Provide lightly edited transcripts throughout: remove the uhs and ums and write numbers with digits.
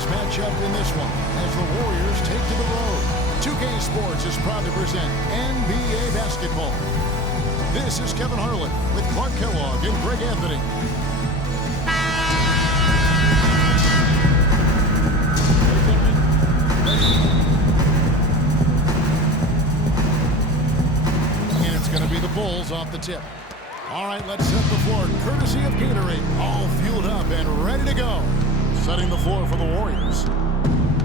Warriors match up in this one as the Warriors take to the road. 2K Sports is proud to present NBA basketball. This is Kevin Harlan with Clark Kellogg and Greg Anthony. And it's going to be the Bulls off the tip. All right, let's set the floor courtesy of Gatorade. All fueled up and ready to go. Setting the floor for the Warriors.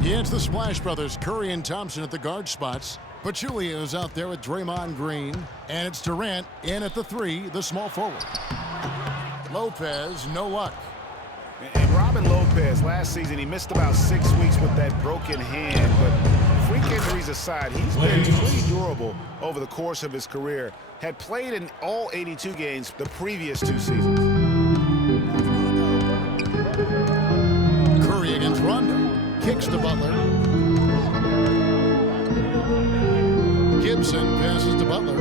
It's the Splash Brothers, Curry and Thompson at the guard spots. Pachulia is out there with Draymond Green. And it's Durant in at the 3, the small forward. Lopez, no luck. And Robin Lopez, last season, he missed about 6 weeks with that broken hand. But freak injuries aside, he's been pretty durable over the course of his career. Had played in all 82 games the previous 2 seasons. Curry against Rondo. Kicks to Butler. Gibson passes to Butler.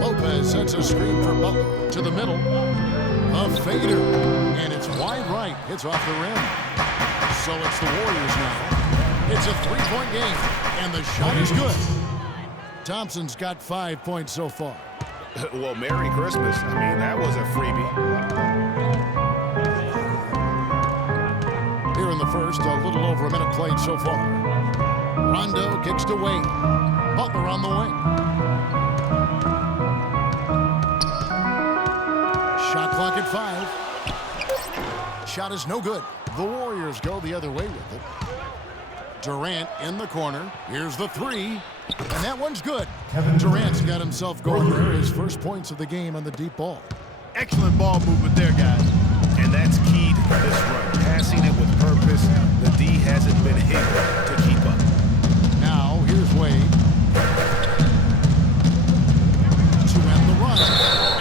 Lopez sets a screen for Butler to the middle. A fader. And it's wide right. It's off the rim. So it's the Warriors now. It's a 3-point game. And the shot is good. Thompson's got 5 points so far. Well, Merry Christmas. I mean, that was a freebie. Here in the first, a little over a minute played so far. Rondo kicks to Wade. Butler on the wing. Shot clock at 5. Shot is no good. The Warriors go the other way with it. Durant in the corner. Here's the 3. And that one's good. Durant's got himself going there. His first points of the game on the deep ball. Excellent ball movement there, guys. And that's key to this run. Passing it with purpose. The D hasn't been hit to keep up. Now, here's Wade. To end the run.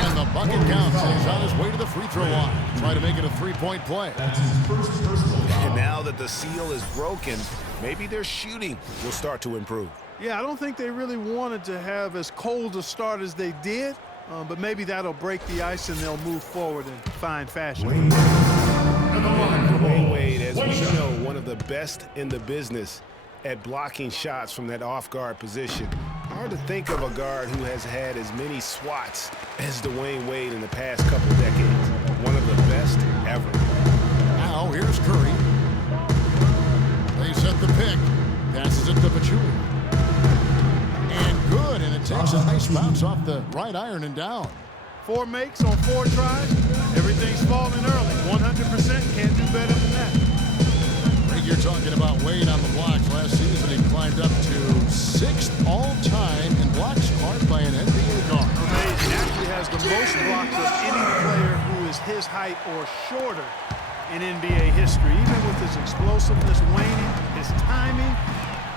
And the bucket counts. And he's on his way to the free throw line. Try to make it a 3-point play. And now that the seal is broken, maybe their shooting will start to improve. Yeah, I don't think they really wanted to have as cold a start as they did, but maybe that'll break the ice and they'll move forward in fine fashion. Dwayne Wade, as we know, one of the best in the business at blocking shots from that off-guard position. Hard to think of a guard who has had as many swats as Dwayne Wade in the past couple decades. One of the best ever. Now, here's Curry. They set the pick. Passes it to Pachulia. And good, and it takes a nice bounce off the right iron and down. 4 makes on 4 tries. Everything's falling early. 100%, can't do better than that. Greg, you're talking about Wade on the blocks. Last season, he climbed up to 6th all-time in blocks marked by an NBA guard. He actually has the most blocks of any player who is his height or shorter in NBA history. Even with his explosiveness waning, his timing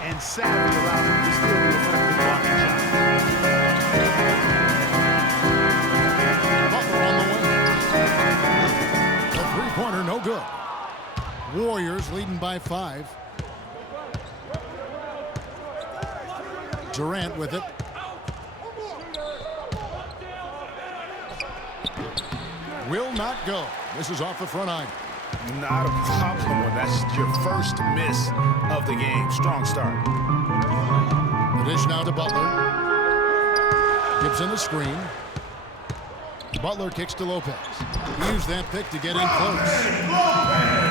and savvy allows him to still be effective blocking shots. Butler on the wing. The three-pointer, no good. Warriors leading by 5. Durant with it. Will not go. This is off the front iron. Not a problem when that's your first miss of the game. Strong start. The dish now to Butler. Gives in the screen. Butler kicks to Lopez. He used that pick to get in close.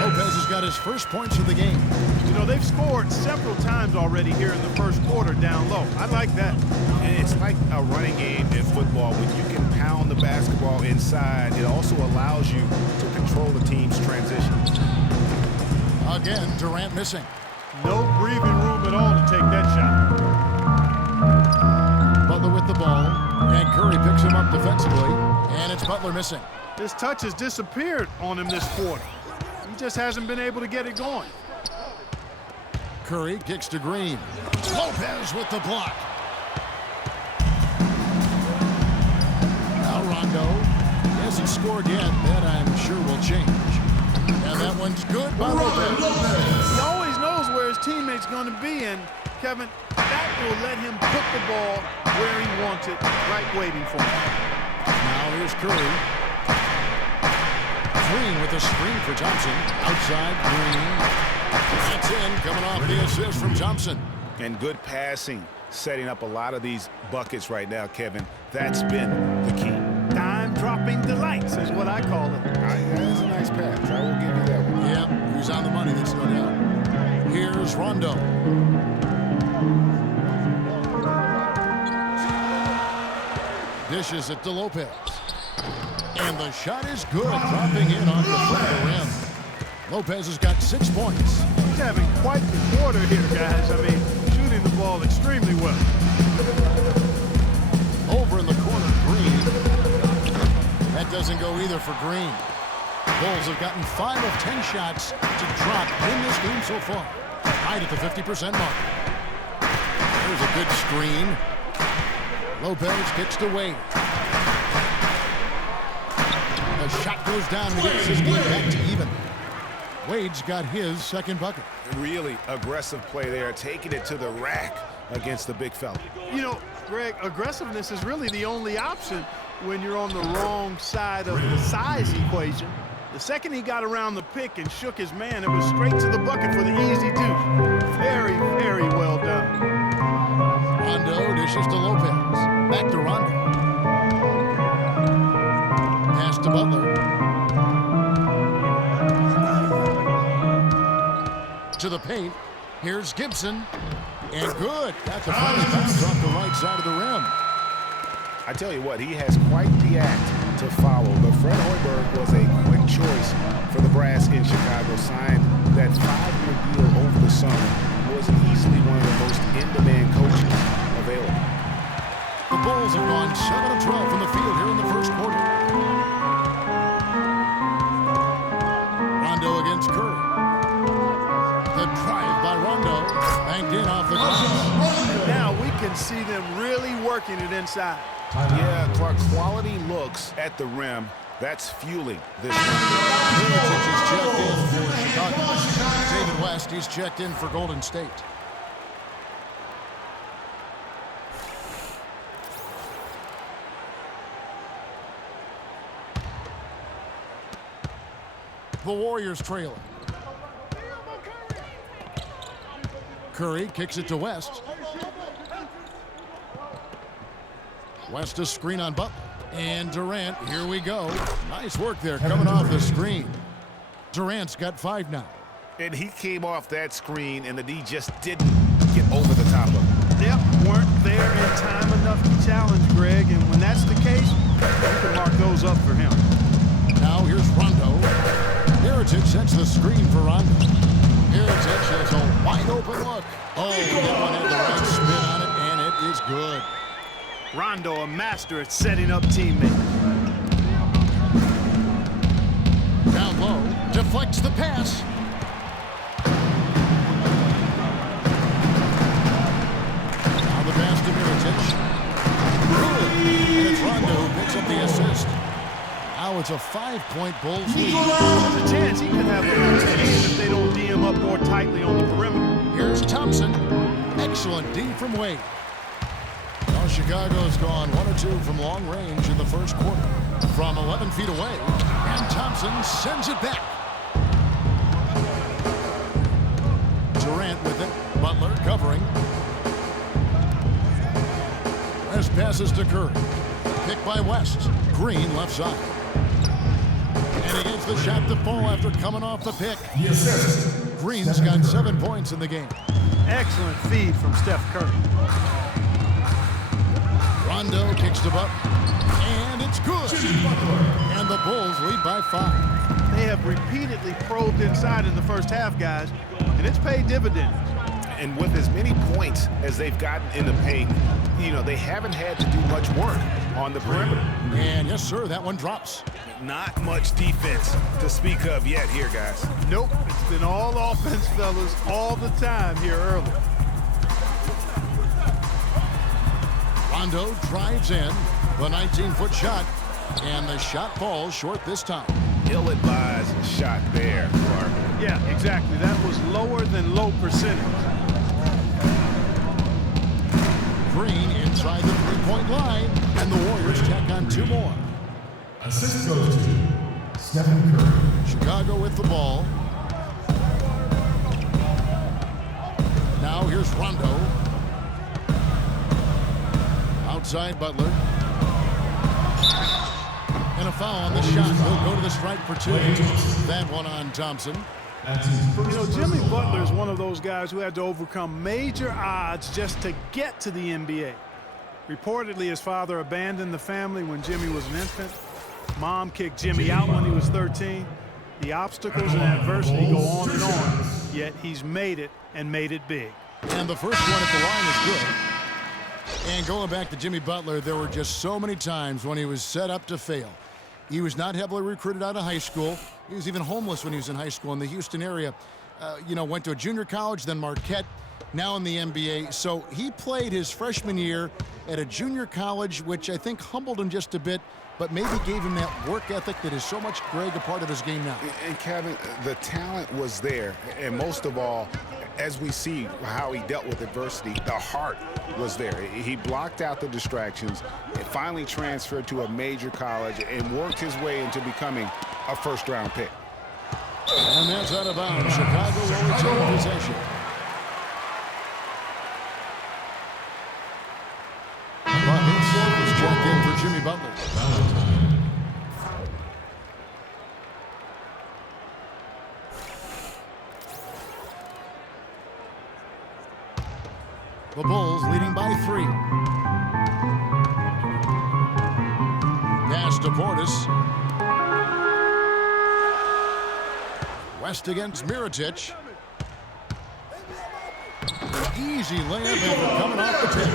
Lopez has got his first points of the game. You know, they've scored several times already here in the first quarter down low. I like that. And it's like a running game in football. When you can pound the basketball inside, it also allows you to control the team's transition. Again, Durant missing. No breathing room at all to take that shot. Butler with the ball. And Curry picks him up defensively. And it's Butler missing. His touch has disappeared on him this quarter. He just hasn't been able to get it going. Curry kicks to Green. Lopez with the block. Now Rondo. He hasn't scored yet. That I'm sure will change. And that one's good by Lopez. He always knows where his teammate's going to be, and Kevin, that will let him put the ball where he wants it, right waiting for him. Now here's Curry. Green with a screen for Thompson. Outside, Green. That's in, coming off the assist from Thompson. And good passing, setting up a lot of these buckets right now, Kevin. That's been the key. Time-dropping delights is what I call it. That's a nice pass. I will give you that one. Yeah, he's on the money, that's no doubt. Here's Rondo. Dishes it to Lopez. And the shot is good, dropping in on the front of the rim. Lopez has got 6 points. He's having quite the quarter here, guys. I mean, shooting the ball extremely well. Over in the corner, Green. That doesn't go either for Green. Bulls have gotten 5 of 10 shots to drop in this game so far. Right at the 50% mark. There's a good screen. Lopez kicks to Wade. The shot goes down and gets his game back to even. Wade's got his second bucket. Really aggressive play there, taking it to the rack against the big fella. You know, Greg, aggressiveness is really the only option when you're on the wrong side of the size equation. The second he got around the pick and shook his man, it was straight to the bucket for the easy deuce. Very, very well done. Rondo dishes to Lopez. Back to Rondo. Pass to Butler. To the paint. Here's Gibson. And good. Got the first bounce off the right side of the rim. I tell you what, he has quite the act to follow. But Fred Hoiberg was a quick choice for the brass in Chicago. Signed that 5-year deal over the summer. Was easily one of the most in-demand coaches available. The Bulls have gone 7 of 12 from the field here in the first quarter. Rondo against Curry. The drive by Rondo. Banked in off the glass. Now we can see them really working it inside. Yeah, Clark, quality looks at the rim. That's fueling this one. Mirotic is checked in for Chicago. David West, he's checked in for Golden State. The Warriors trailing. Curry kicks it to West. West a screen on Butler. And Durant, here we go. Nice work there coming off the screen. Durant's got 5 now. And he came off that screen, and the D just didn't get over the top of him. Yep, weren't there in time enough to challenge Greg, and when that's the case, you can mark those up for him. Now here's Rondo. Mirotic sets the screen for Rondo. Mirotic has a wide open look. Oh, that one had the right spin on it, and it is good. Rondo, a master at setting up teammates. Down low, deflects the pass. Now the pass to Mirotic. Good. And it's Rondo who picks up the assist. Now it's a 5-point Bulls lead. There's a chance he could have a routine if they don't D him up more tightly on the perimeter. Here's Thompson. Excellent D from Wade. Now Chicago's gone 1 or 2 from long range in the first quarter. From 11 feet away. And Thompson sends it back. Durant with it. Butler covering. West passes to Curry. Picked by West. Green left side. And he gets the shot to fall after coming off the pick. Green's got 7 points in the game. Excellent feed from Steph Curry. Rondo kicks to Butler. And it's good. And the Bulls lead by 5. They have repeatedly probed inside in the first half, guys, and it's paid dividends. And with as many points as they've gotten in the paint, you know, they haven't had to do much work on the perimeter. And yes, sir, that one drops. Not much defense to speak of yet here, guys. Nope, it's been all offense, fellas, all the time here early. Rondo drives in, the 19-foot shot, and the shot falls short this time. Ill-advised shot there, Clark. Yeah, exactly. That was lower than low percentage. Green inside the three-point line, and the Warriors tack on 2 more. Assist goes to Chicago with the ball. Now here's Rondo. Outside Butler. And a foul on the shot. He'll go to the strike for two. That one on Thompson. You know, Jimmy Butler is one of those guys who had to overcome major odds just to get to the NBA. Reportedly, his father abandoned the family when Jimmy was an infant. Mom kicked Jimmy out when he was 13. The obstacles and adversity go on and on, yet he's made it and made it big. And the first one at the line is good. And going back to Jimmy Butler, there were just so many times when he was set up to fail. He was not heavily recruited out of high school. He was even homeless when he was in high school in the Houston area. Went to a junior college, then Marquette, now in the NBA. So he played his freshman year at a junior college, which I think humbled him just a bit, but maybe gave him that work ethic that is so much, Greg, a part of his game now. And Kevin, the talent was there. And most of all, as we see how he dealt with adversity, the heart was there. He blocked out the distractions and finally transferred to a major college and worked his way into becoming a first-round pick. And that's out of bounds. Chicago will retain possession. Buckets is checked in for Jimmy Butler. The Bulls leading by 3. Pass to Portis. West against Mirotic. An easy layup after coming off the tip.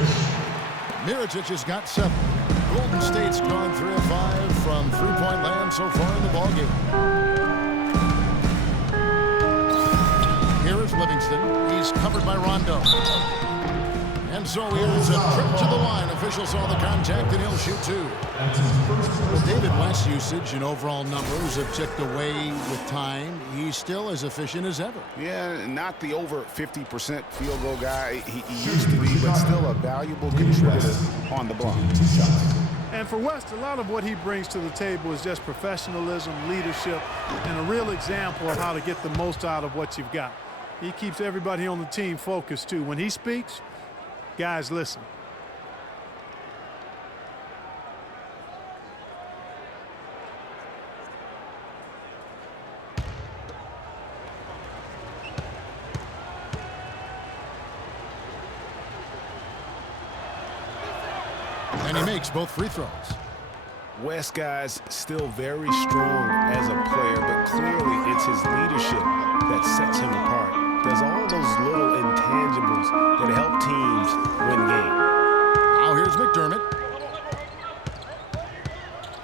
Mirotic has got 7. Golden State's gone 3 of 5 from three-point land so far in the ballgame. Here is Livingston. He's covered by Rondo. And so here's a trip to the line. Official saw the contact, and he'll shoot 2. Well, David West's usage and overall numbers have ticked away with time. He's still as efficient as ever. Yeah, not the over 50% field goal guy he used to be, but still a valuable contributor on the block. And for West, a lot of what he brings to the table is just professionalism, leadership, and a real example of how to get the most out of what you've got. He keeps everybody on the team focused, too. When he speaks, guys listen. And he makes both free throws. West, guys, still very strong as a player, but clearly it's his leadership that sets him apart. Does all those little intangibles that help teams win games. Now here's McDermott.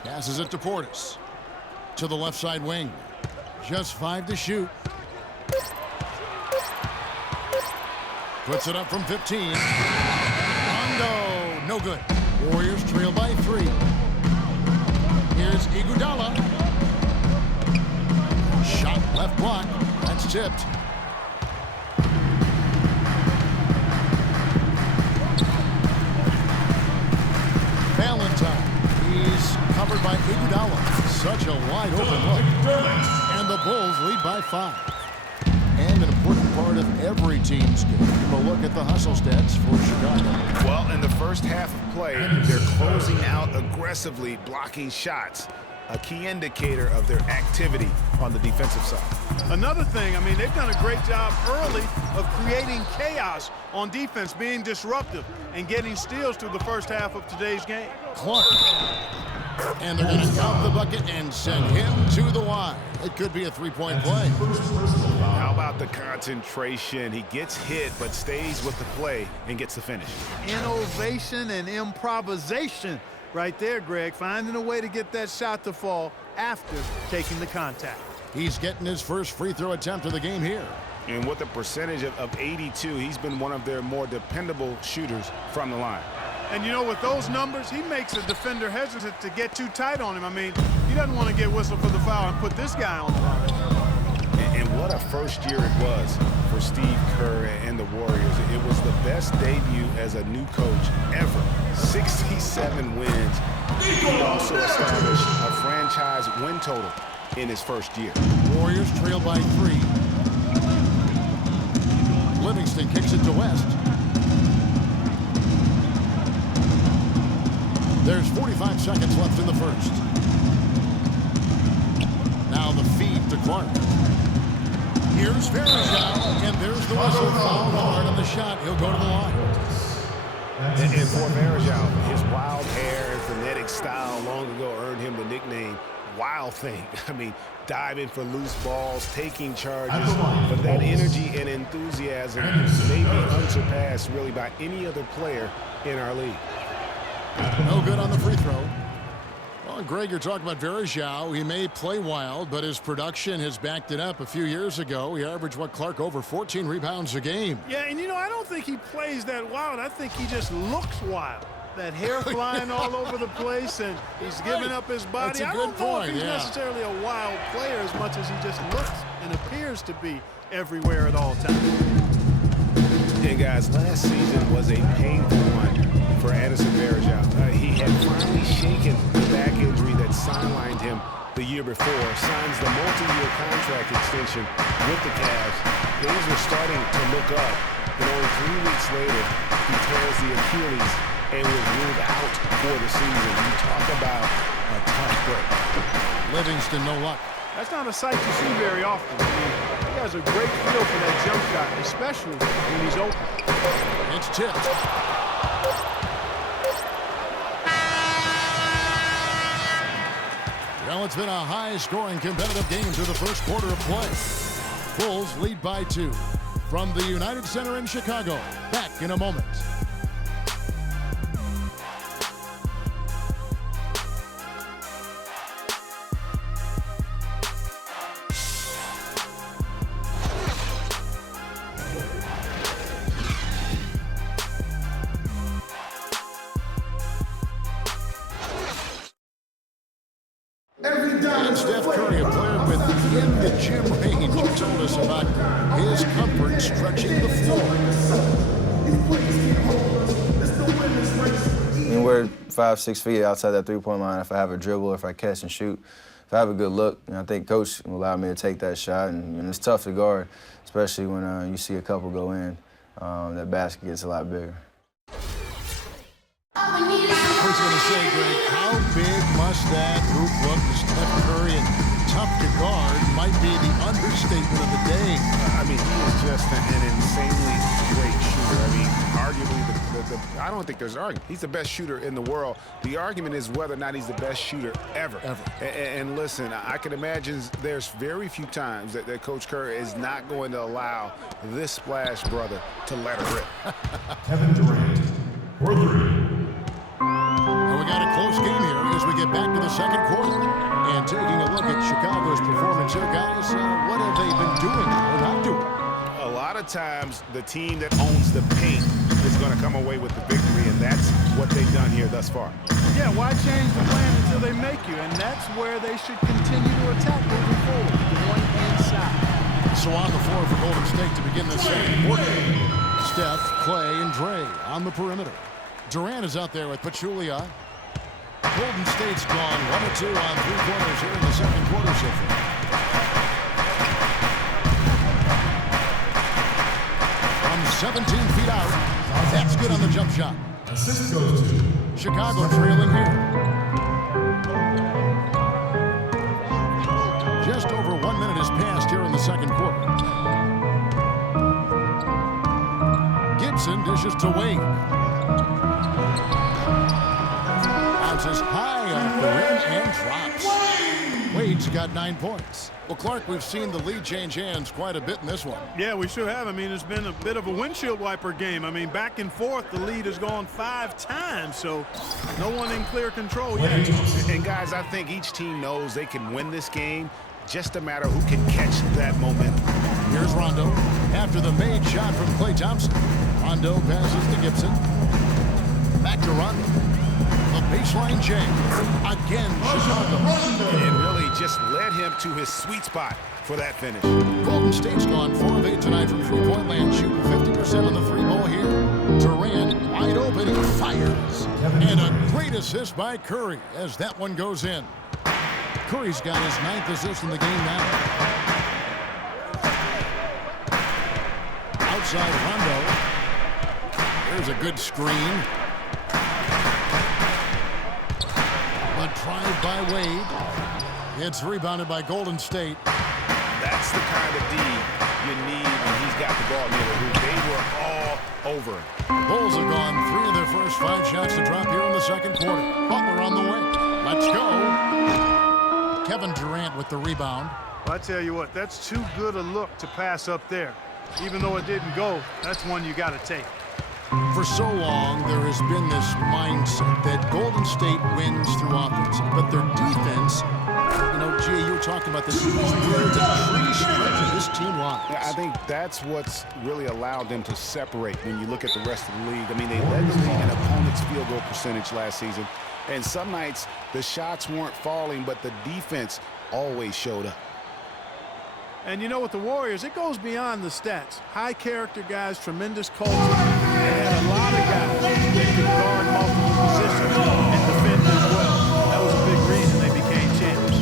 Passes it to Portis. To the left side wing. Just 5 to shoot. Puts it up from 15. Rondo, no good. Warriors trail by 3. Here's Iguodala. Shot left block. That's tipped. Valentine. He's covered by Iguodala. Such a wide open look. And the Bulls lead by 5. And an important part of every team's game. A look at the hustle stats for Chicago. Well, in the first half of play, they're closing out aggressively, blocking shots. A key indicator of their activity on the defensive side. Another thing, I mean, they've done a great job early of creating chaos on defense, being disruptive, and getting steals through the first half of today's game. Clark. And they're going to count the bucket and send him to the line. It could be a three-point play. How about the concentration? He gets hit, but stays with the play and gets the finish. Innovation and improvisation right there, Greg. Finding a way to get that shot to fall after taking the contact. He's getting his first free throw attempt of the game here. And with a percentage of 82, he's been one of their more dependable shooters from the line. And, you know, with those numbers, he makes a defender hesitant to get too tight on him. I mean, he doesn't want to get whistled for the foul and put this guy on the line. And what a first year it was for Steve Kerr and the Warriors. It was the best debut as a new coach ever. 67 wins. He also established a franchise win total in his first year. Warriors trail by 3. Livingston kicks it to West. There's 45 seconds left in the first. Now the feed to Clark. Here's Verjao, and there's the whistle. Foul hard on the shot. He'll go to the line. And for Verjao, his wild hair and frenetic style long ago earned him the nickname Wild Thing. I mean, diving for loose balls, taking charges, but that energy and enthusiasm may be unsurpassed really by any other player in our league. No good on the free throw. Well, Greg, you're talking about Verjao. He may play wild, but his production has backed it up. A few years ago, he averaged, Clark, over 14 rebounds a game. Yeah, and I don't think he plays that wild. I think he just looks wild. That hair flying all over the place, and he's giving up his body. That's a good I don't know point, if he's necessarily a wild player as much as he just looks and appears to be everywhere at all times. And guys, last season was a painful one for Anderson Verjao. He had finally shaken the back injury that sidelined him the year before, signs the multi-year contract extension with the Cavs. Things were starting to look up, and only 3 weeks later, he tears the Achilles and was ruled out for the season. You talk about a tough break. Livingston, no luck. That's not a sight you see very often. I mean, he has a great feel for that jump shot, especially when he's open. It's tipped. Well, it's been a high-scoring, competitive game through the first quarter of play. Bulls lead by 2. From the United Center in Chicago, back in a moment. And Steph Curry, a player within the gym range, told us about his comfort stretching the floor. I mean, we're 5-6 feet outside that three-point line. If I have a dribble, if I catch and shoot, if I have a good look, I think Coach will allow me to take that shot. And it's tough to guard, especially when you see a couple go in. That basket gets a lot bigger. I was going to say, Greg, how big must that hoop look to Steph Curry, and tough to guard might be the understatement of the day. I mean, he is just an insanely great shooter. I mean, arguably, I don't think there's an argument. He's the best shooter in the world. The argument is whether or not he's the best shooter ever. And listen, I can imagine there's very few times that Coach Curry is not going to allow this splash brother to let her rip. Kevin Durant, for 3. And we got a close game here as we get back to the second quarter. And taking a look at Chicago's performance here, guys, what have they been doing or not doing? A lot of times, the team that owns the paint is going to come away with the victory, and that's what they've done here thus far. Yeah, why change the plan until they make you? And that's where they should continue to attack moving forward, going inside. So on the floor for Golden State to begin the second quarter. Steph, Clay, and Dre on the perimeter. Durant is out there with Pachulia. Golden State's gone 1 of 2 on 3 quarters here in the second quarter so far. From 17 feet out, that's good on the jump shot. Assist goes to Chicago trailing here. Just over 1 minute has passed here in the second quarter. Gibson dishes to Wade. Bounces high off the rim and drops. Wade's got 9 points. Well, Clark, we've seen the lead change hands quite a bit in this one. Yeah, we sure have. I mean, it's been a bit of a windshield wiper game. I mean, back and forth, the lead has gone 5 times, so no one in clear control yet. And guys, I think each team knows they can win this game, just a matter who can catch that momentum. Here's Rondo after the made shot from Klay Thompson. Rondo passes to Gibson. Back to Rondo. The baseline J. Again, Chicago. It really just led him to his sweet spot for that finish. Golden State's gone 4 of 8 tonight from three-point land, shooting 50% on the three ball here. Durant wide open, he fires. And a great assist by Curry as that one goes in. Curry's got his 9th assist in the game now. Outside Rondo. There's a good screen. A drive by Wade. It's rebounded by Golden State. That's the kind of D you need when he's got the ball near the hoop. They were all over him. Bulls have gone 3 of their first 5 shots to drop here in the second quarter. Butler on the way. Let's go. Kevin Durant with the rebound. Well, I tell you what, that's too good a look to pass up there. Even though it didn't go, that's one you got to take. For so long, there has been this mindset that Golden State wins through offense, but their defense, you were talking about this, where the tree stretch of this team lies. Yeah, I think that's what's really allowed them to separate when you look at the rest of the league. I mean, they led the league in opponents' field goal percentage last season, and some nights the shots weren't falling, but the defense always showed up. And with the Warriors, it goes beyond the stats. High character guys, tremendous culture, and a lot of guys that could guard multiple positions and defend as well. That was a big reason they became champs.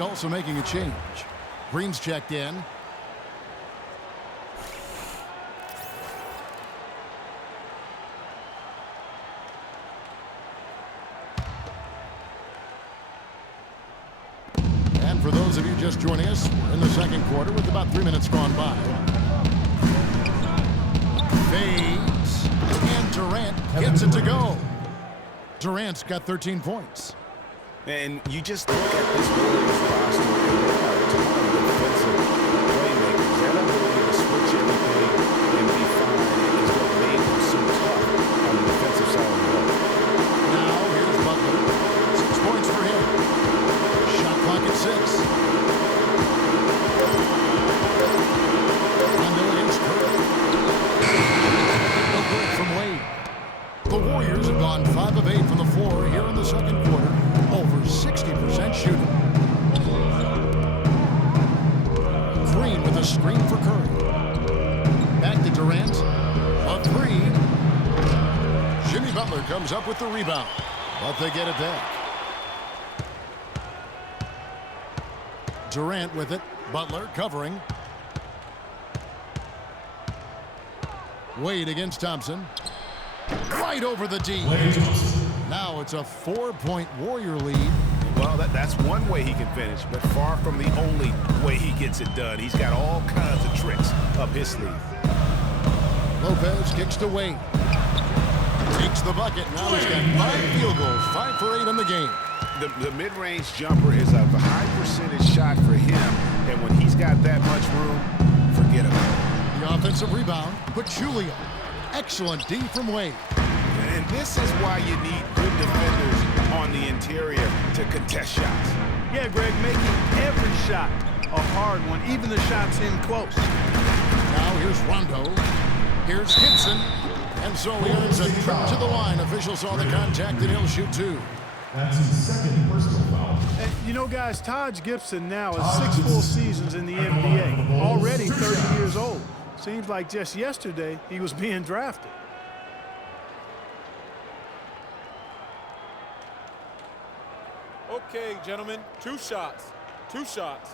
Also making a change. Green's checked in. And for those of you just joining us, we're in the second quarter with about 3 minutes gone by. Fades. And Durant gets it to go. Durant's got 13 points. And you just look at this Warriors roster and there are a ton of defensive playmakers. That ability to switch everything and be fine is what made them so tough on the defensive side of the ball. Now here's Butler. 6 points for him. Shot clock at 6. Rondo against Curry. No good from Wade. The Warriors have gone 5 of 8 from the floor here in the second quarter. Over 60% shooting. Green with a screen for Curry. Back to Durant. A 3. Jimmy Butler comes up with the rebound, but they get it back. Durant with it. Butler covering. Wade against Thompson. Right over the D. Now it's a 4-point Warrior lead. Well, that's one way he can finish, but far from the only way he gets it done. He's got all kinds of tricks up his sleeve. Lopez kicks to Wade. Takes the bucket. Now he's got 5 field goals, 5 for 8 in the game. The mid-range jumper is a high percentage shot for him, and when he's got that much room, forget about it. The offensive rebound, Pachulia. Excellent D from Wade. And this is why you need good defenders on the interior to contest shots. Yeah, Greg, making every shot a hard one, even the shots in close. Now here's Rondo. Here's Gibson. And so he earns a trip to the line. Officials saw the contact and he'll shoot 2. That's his second personal foul. And guys, Taj Gibson now has 6 full seasons in the NBA. Already 30 years old. Seems like just yesterday he was being drafted. Okay, gentlemen, 2 shots. 2 shots.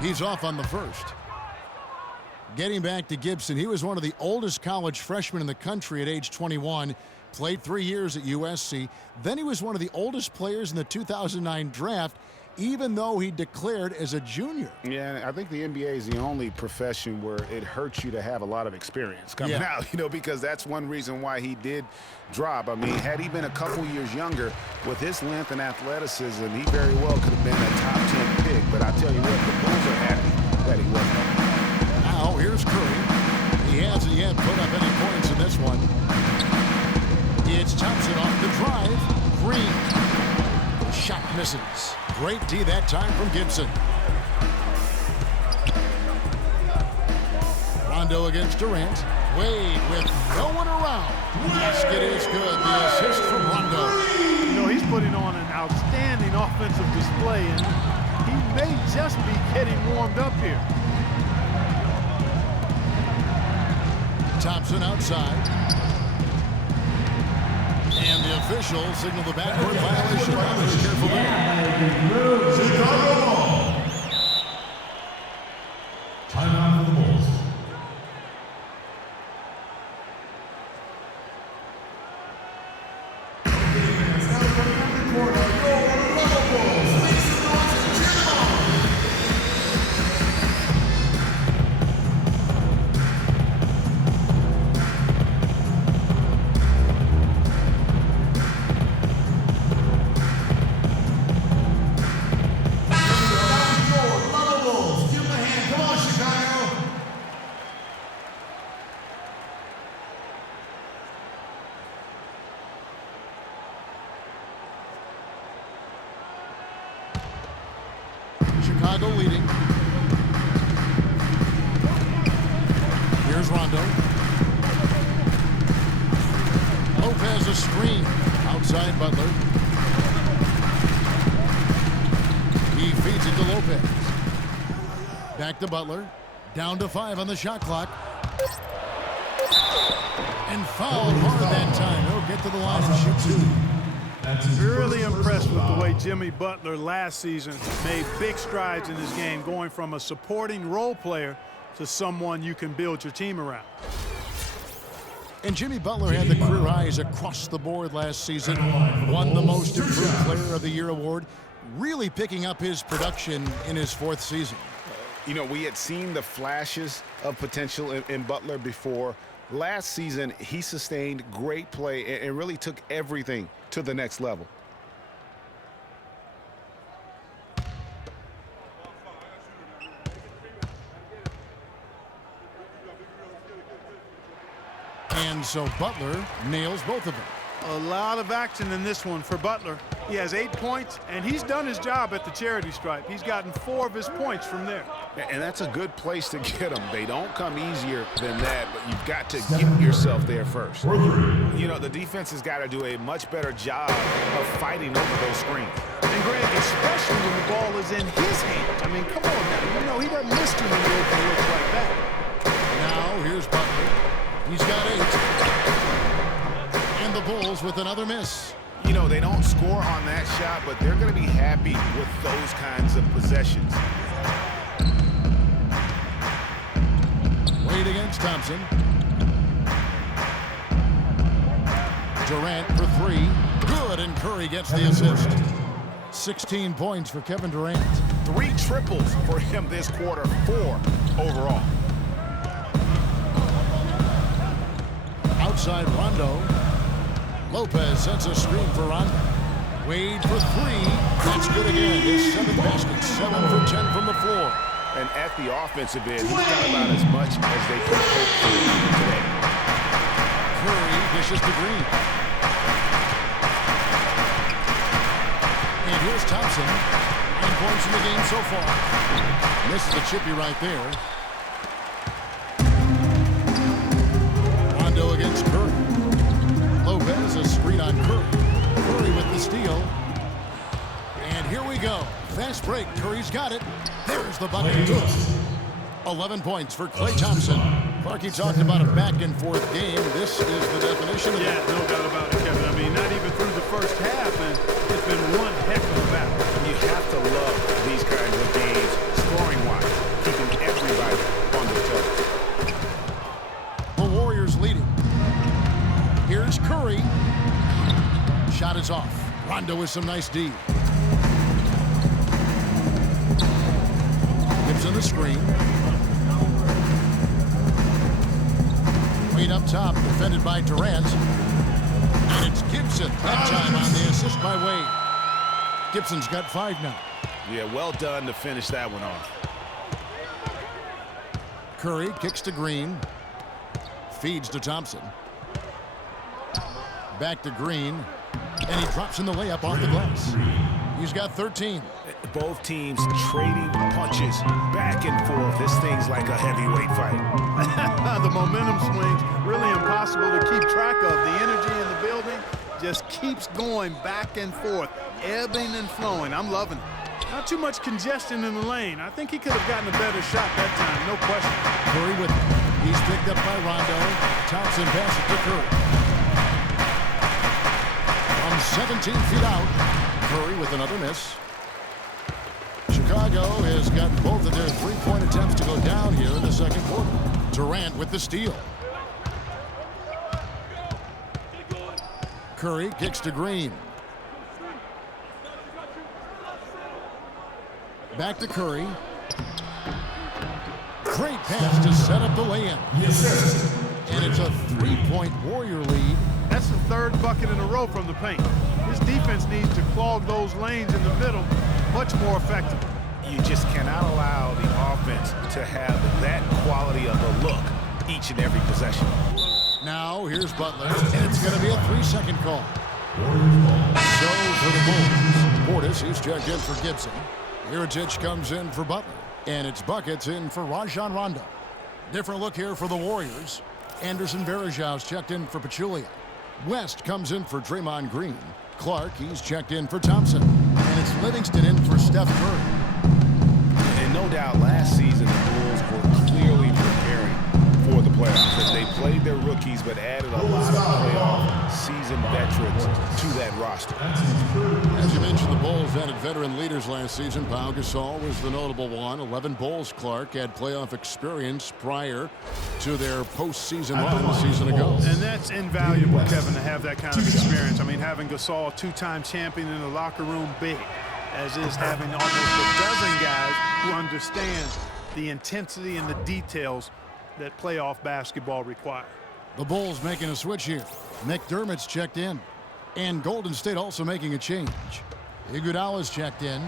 He's off on the first. Getting back to Gibson, he was one of the oldest college freshmen in the country at age 21. Played 3 years at USC. Then he was one of the oldest players in the 2009 draft. even though he declared as a junior. Yeah, I think the NBA is the only profession where it hurts you to have a lot of experience coming out, because that's one reason why he did drop. I mean, had he been a couple years younger, with his length and athleticism, he very well could have been a top 10 pick. But I'll tell you what, the Bulls are happy that he wasn't. Now, here's Curry. He hasn't yet put up any points in this one. It's Thompson off the drive. Green. Shot misses. Great D that time from Gibson. Rondo against Durant. Wade with no one around. Basket is good. The assist from Rondo. He's putting on an outstanding offensive display, and he may just be getting warmed up here. Thompson outside. And the officials signal the backcourt violation. Be careful there. Chicago ball. Timeout for the Bulls. Chicago leading. Here's Rondo. Lopez a screen. Outside Butler. He feeds it to Lopez. Back to Butler. Down to 5 on the shot clock. And fouled hard that time. He'll get to the line and shoot 2. Really impressed with the way Jimmy Butler last season made big strides in his game, going from a supporting role player to someone you can build your team around. And Jimmy Butler had the career highs across the board last season, won the Most Improved Player of the Year award, really picking up his production in his 4th season. We had seen the flashes of potential in Butler before. Last season, he sustained great play and really took everything to the next level. And so Butler nails both of them. A lot of action in this one for Butler. He has 8 points, and he's done his job at the charity stripe. He's gotten 4 of his points from there. And that's a good place to get them. They don't come easier than that, but you've got to get yourself there first. The defense has got to do a much better job of fighting over those screens. And Greg, especially when the ball is in his hands. I mean, come on now. He doesn't miss too many open looks like that. Now here's Butler. He's got 8. And the Bulls with another miss. They don't score on that shot, but they're going to be happy with those kinds of possessions. Wade against Thompson. Durant for 3. Good, and Curry gets the assist. 16 points for Kevin Durant. 3 triples for him this quarter, 4 overall. Outside Rondo. Lopez sets a screen for Rondo. Wade for 3. That's good again. His 7th basket. 7 for 10 from the floor. And at the offensive end, he's got about as much as they can hope for today. Curry dishes to Green. And here's Thompson. 9 points in the game so far. Misses the chippy right there. Rondo against Curry. Lopez a screen on Curry. Curry with the steal. And here we go. Fast break. Curry's got it. There's the bucket. 11 points for Klay Thompson. Clarky talked about a back-and-forth game. This is the definition of that. No doubt about it, Kevin. I mean, not even through the first half, and it's been one heck of a battle. You have to love these kinds of games, scoring-wise, keeping everybody on their toes. The Warriors leading. Here's Curry. Shot is off. Rondo with some nice D. the screen. Wade up top, defended by Durant. And it's Gibson. That time on the assist by Wade. Gibson's got 5 now. Yeah, well done to finish that one off. Curry kicks to Green. Feeds to Thompson. Back to Green. And he drops in the layup off the glass. He's got 13. Both teams trading punches back and forth. This thing's like a heavyweight fight. The momentum swings, really impossible to keep track of. The energy in the building just keeps going back and forth, ebbing and flowing. I'm loving it. Not too much congestion in the lane. I think he could have gotten a better shot that time, no question. Curry with it. He's picked up by Rondo. Thompson passes to Curry. From 17 feet out, Curry with another miss. Chicago has gotten both of their three-point attempts to go down here in the second quarter. Durant with the steal. Curry kicks to Green. Back to Curry. Great pass to set up the lay-in. And it's a three-point Warrior lead. That's the 3rd bucket in a row from the paint. His defense needs to clog those lanes in the middle much more effectively. You just cannot allow the offense to have that quality of a look each and every possession. Now here's Butler, and it's going to be a 3-second call. So for the Bulls, Portis, he's checked in for Gibson. Mirotic comes in for Butler, and it's buckets in for Rajon Rondo. Different look here for the Warriors. Anderson Varejão's checked in for Pachulia. West comes in for Draymond Green. Clark, he's checked in for Thompson. And it's Livingston in for Steph Curry. And no doubt last season the Bulls were clearly preparing for the playoffs as they played their rookies but added a lot of playoff seasoned veterans to that roster. As you mentioned, the Bulls added veteran leaders last season. Pau Gasol was the notable one. 11 Bulls. Clark had playoff experience prior to their postseason run a season ago. And that's invaluable, Kevin, to have that kind of experience. I mean, having Gasol, 2-time champion in the locker room, big, as is having almost a dozen guys who understand the intensity and the details that playoff basketball requires. The Bulls making a switch here. McDermott's checked in. And Golden State also making a change. Iguodala's checked in.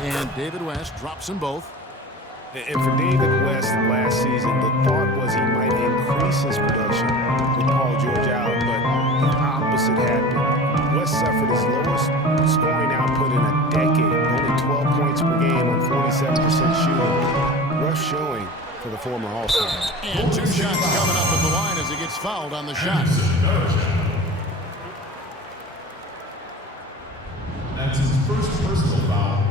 And David West drops them both. And for David West last season, the thought was he might increase his production with Paul George out, but the opposite happened. West suffered his lowest scoring output in a decade, only 12 points per game on 47% shooting. Rough showing for the former All-Star. And 2 shots coming up at the line as he gets fouled on the shot. That's his first personal foul.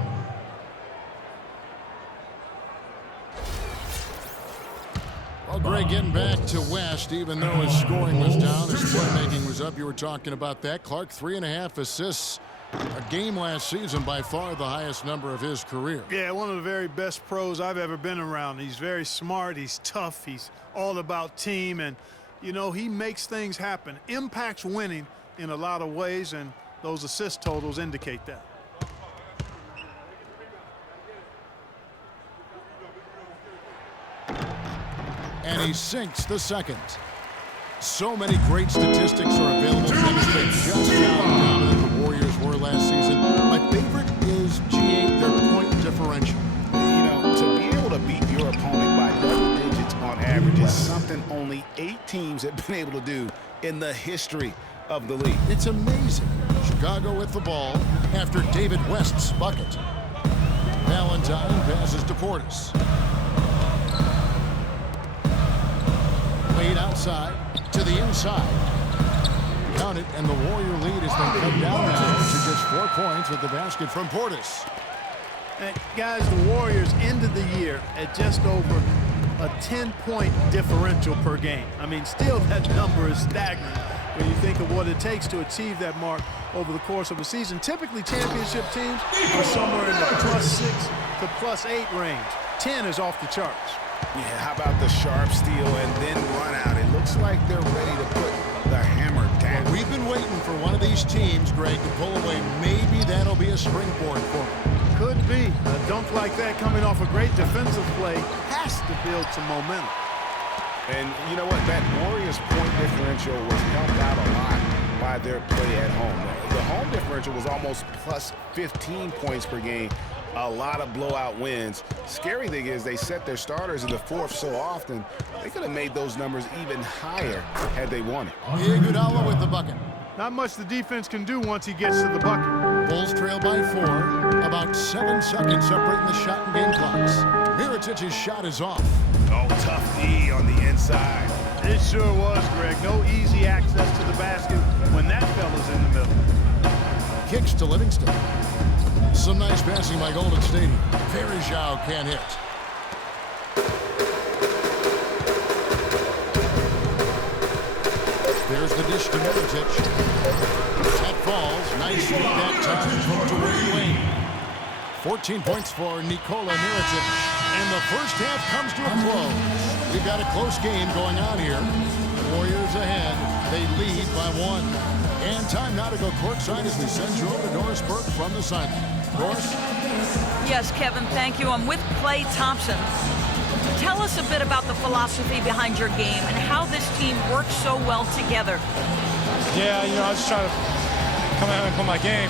Well, Greg, getting back to West, even though his scoring was down, his playmaking was up. You were talking about that. Clark, 3.5 assists a game last season, by far the highest number of his career. Yeah, one of the very best pros I've ever been around. He's very smart. He's tough. He's all about team. And, you know, he makes things happen. Impacts winning in a lot of ways, and those assist totals indicate that. And he sinks the second. So many great statistics are available to demonstrate just how dominant the Warriors were last season. My favorite is G8, their point differential. You know, to be able to beat your opponent by double digits on average is something only 8 teams have been able to do in the history of the league. It's amazing. Chicago with the ball after David West's bucket. Valentine passes to Portis. Wade outside to the inside. Count it, and the Warrior lead has been cut down now to just 4 points with the basket from Portis. And guys, the Warriors ended the year at just over a 10-point differential per game. I mean, still that number is staggering when you think of what it takes to achieve that mark over the course of a season. Typically, championship teams are somewhere in the +6 to +8 range. 10 is off the charts. Yeah, how about the sharp steal and then run out? It looks like they're ready to put the hammer down. Well, we've been waiting for one of these teams, Greg, to pull away. Maybe that'll be a springboard for them. Could be. A dunk like that coming off a great defensive play has to build some momentum. And you know what? That Warriors point differential was helped out a lot by their play at home. The home differential was almost plus 15 points per game. A lot of blowout wins. Scary thing is they set their starters in the fourth so often, they could have made those numbers even higher had they wanted. Iguodala with the bucket. Not much the defense can do once he gets to the bucket. Bulls trail by 4. About 7 seconds separating the shot and game clocks. Mirotic's shot is off. Oh, tough D on the inside. It sure was, Greg. No easy access to the basket when that fella's in the middle. Kicks to Livingston. Some nice passing by Golden State. Varejao can't hit. There's the dish to Mirotic. That falls. Nice feed that time to Wayne. 14 points for Nikola Mirotic. And the first half comes to a close. We've got a close game going on here. Warriors ahead. They lead by 1. And time now to go courtside as we send you over to Doris Burke from the sideline. Doris? Yes, Kevin, thank you. I'm with Klay Thompson. Tell us a bit about the philosophy behind your game and how this team works so well together. Yeah, I was just trying to come out and play my game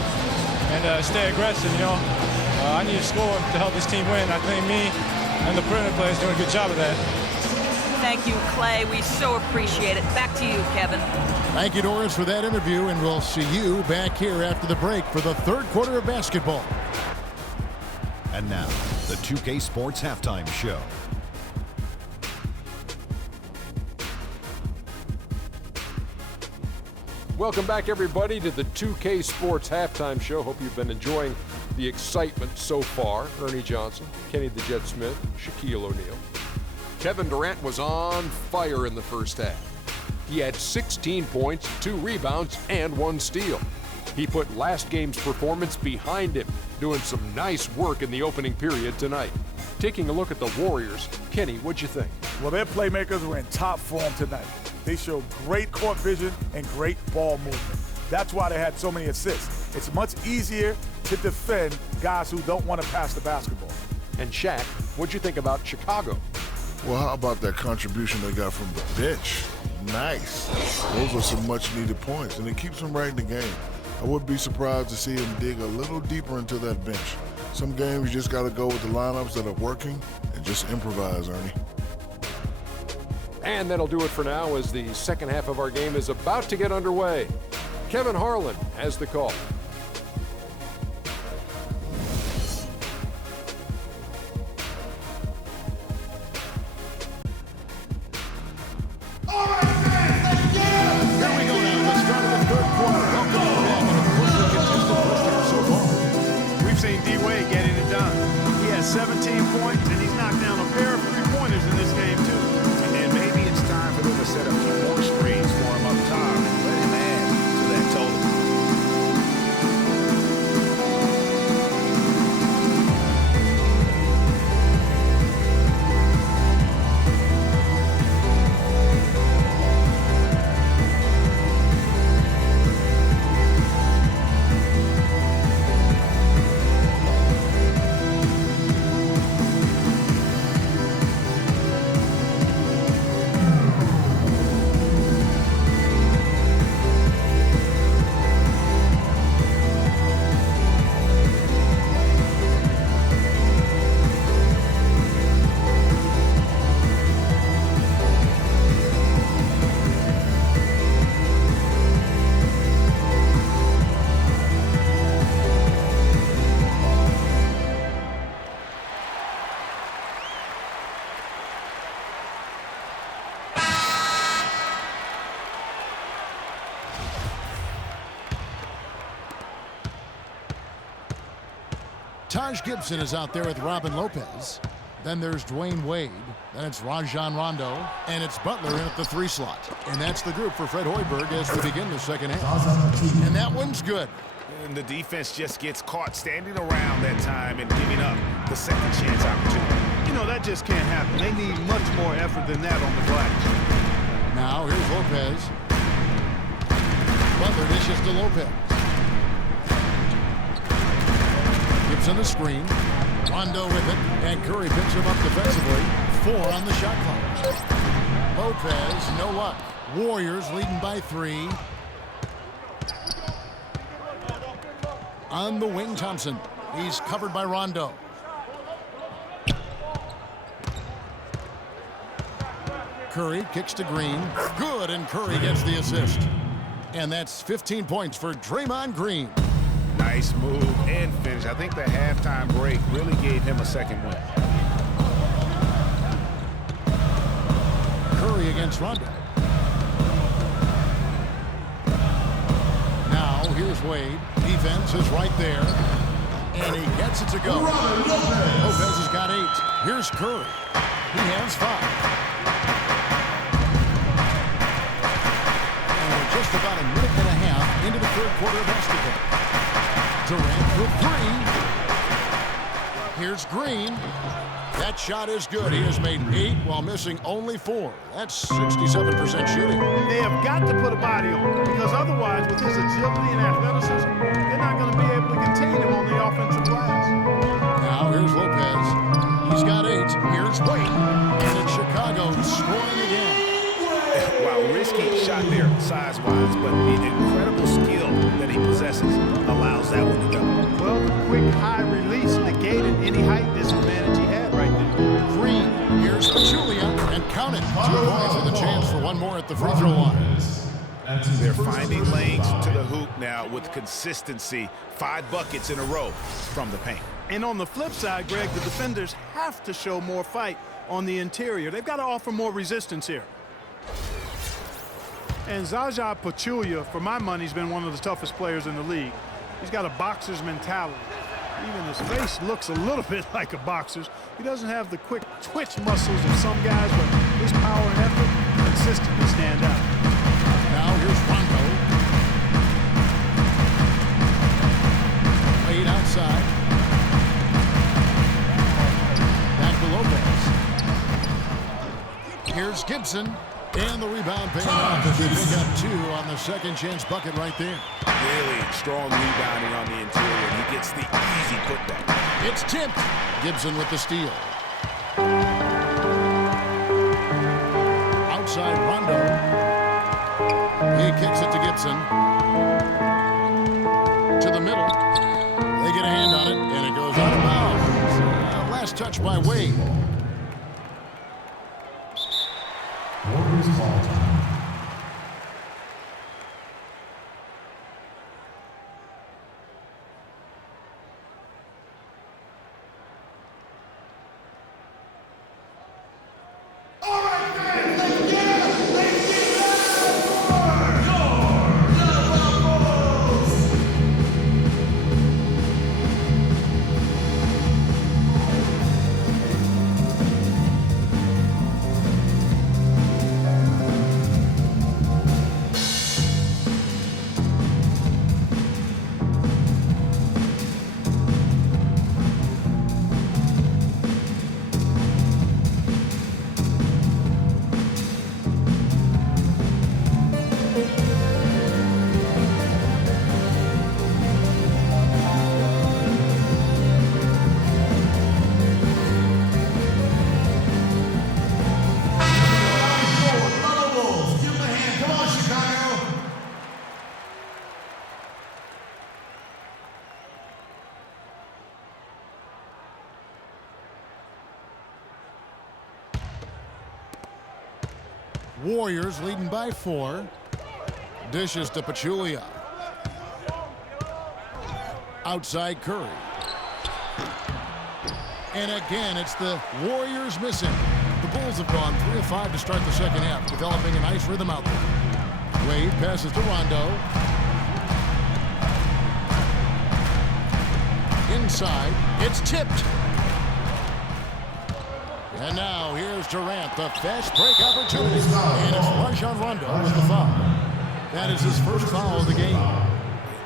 and stay aggressive, I need to score to help this team win. I think me and the perimeter players doing a good job of that. Thank you, Klay. We so appreciate it. Back to you, Kevin. Thank you, Doris, for that interview, and we'll see you back here after the break for the third quarter of basketball. And now, the 2K Sports Halftime Show. Welcome back, everybody, to the 2K Sports Halftime Show. Hope you've been enjoying the excitement so far. Ernie Johnson, Kenny the Jet Smith, Shaquille O'Neal. Kevin Durant was on fire in the first half. He had 16 points, 2 rebounds, and 1 steal. He put last game's performance behind him, doing some nice work in the opening period tonight. Taking a look at the Warriors, Kenny, what'd you think? Well, their playmakers were in top form tonight. They showed great court vision and great ball movement. That's why they had so many assists. It's much easier to defend guys who don't want to pass the basketball. And Shaq, what'd you think about Chicago? Well, how about that contribution they got from the bench? Nice. Those are some much-needed points, and it keeps them right in the game. I wouldn't be surprised to see them dig a little deeper into that bench. Some games you just got to go with the lineups that are working and just improvise, Ernie. And that'll do it for now as the second half of our game is about to get underway. Kevin Harlan has the call. Taj Gibson is out there with Robin Lopez. Then there's Dwayne Wade. Then it's Rajon Rondo. And it's Butler in at the 3 slot. And that's the group for Fred Hoiberg as we begin the second half. And that one's good. And the defense just gets caught standing around that time and giving up the second chance opportunity. You know, that just can't happen. They need much more effort than that on the glass. Now here's Lopez. Butler dishes to Lopez. Gibson a screen. Rondo with it, and Curry picks him up defensively. 4 on the shot clock. Lopez, no luck. Warriors leading by 3. On the wing, Thompson. He's covered by Rondo. Curry kicks to Green. Good, and Curry gets the assist. And that's 15 points for Draymond Green. Nice move and finish. I think the halftime break really gave him a second win. Curry against Rondo. Now, here's Wade. Defense is right there. And he gets it to go. Lopez has got 8. Here's Curry. He has 5. Just about a minute and a half into the third quarter of basketball. Durant for 3. Here's Green. That shot is good. He has made 8 while missing only 4. That's 67% shooting. They have got to put a body on him, because otherwise, with his agility and athleticism, they're not going to be able to contain him on the offensive glass. Now here's Lopez. He's got 8. Here's Wade. And it's Chicago scoring again. Wow, risky shot there size-wise, but the incredible skill that he possesses allows that one to go. Well, the quick high release negated any height disadvantage he had right there. Green, here's Pachulia, and count it. 2 points with a chance for one more at the free throw line. They're finding lanes to the hoop now with consistency. 5 buckets in a row from the paint. And on the flip side, Greg, the defenders have to show more fight on the interior. They've got to offer more resistance here. And Zaza Pachulia, for my money, has been one of the toughest players in the league. He's got a boxer's mentality. Even his face looks a little bit like a boxer's. He doesn't have the quick twitch muscles of some guys, but his power and effort consistently stand out. Now here's Rondo. Wade outside. Back to Lopez. Here's Gibson. And the rebound paying off as they pick up 2 on the second chance bucket right there. Really strong rebounding on the interior. He gets the easy putback. It's tipped. Gibson with the steal. Outside Rondo. He kicks it to Gibson. To the middle. They get a hand on it, and it goes out of bounds. Last touch by Wade. Warriors ball time. Warriors leading by 4. Dishes to Pachulia. Outside Curry. And again, it's the Warriors missing. The Bulls have gone 3 of 5 to start the second half, developing a nice rhythm out there. Wade passes to Rondo. Inside, it's tipped. And now here's Durant, the fast break opportunity. And it's Rajon Rondo with the foul. That is his first foul of the game.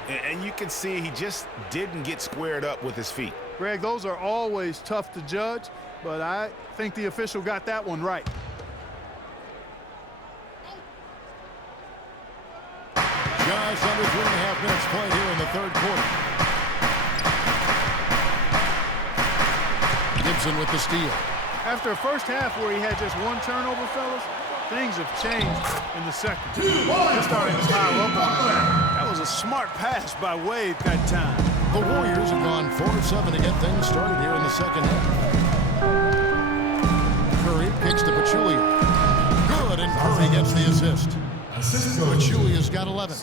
And you can see he just didn't get squared up with his feet. Greg, those are always tough to judge, but I think the official got that one right. Just under 3.5 minutes played here in the third quarter. Gibson with the steal. After a first half where he had just one turnover, fellas, things have changed in the second. They're starting to pile up on him. That was a smart pass by Wade that time. The Warriors have gone 4 of 7 to get things started here in the second half. Curry kicks to Pachulia. Good, and Curry gets the assist. Pachulia's got 11.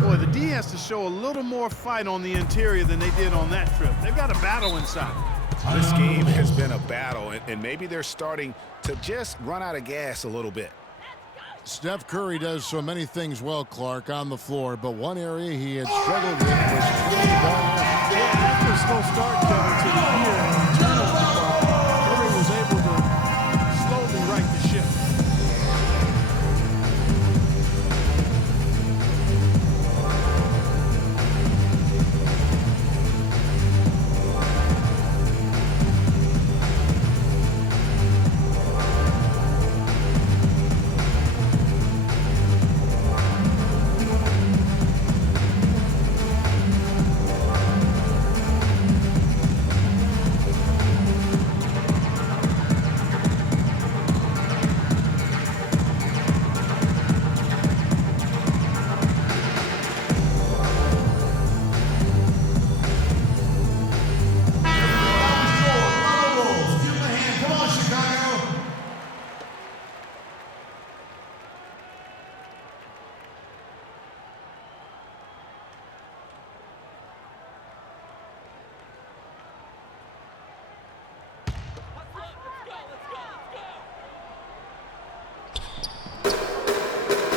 Boy, the D has to show a little more fight on the interior than they did on that trip. They've got a battle inside. This game has been a battle, and maybe they're starting to just run out of gas a little bit. Steph Curry does so many things well, Clark, on the floor, but one area he had struggled with was turning the ball. Yeah, after a slow start to the year, turnover, Curry was able to slowly right the ship.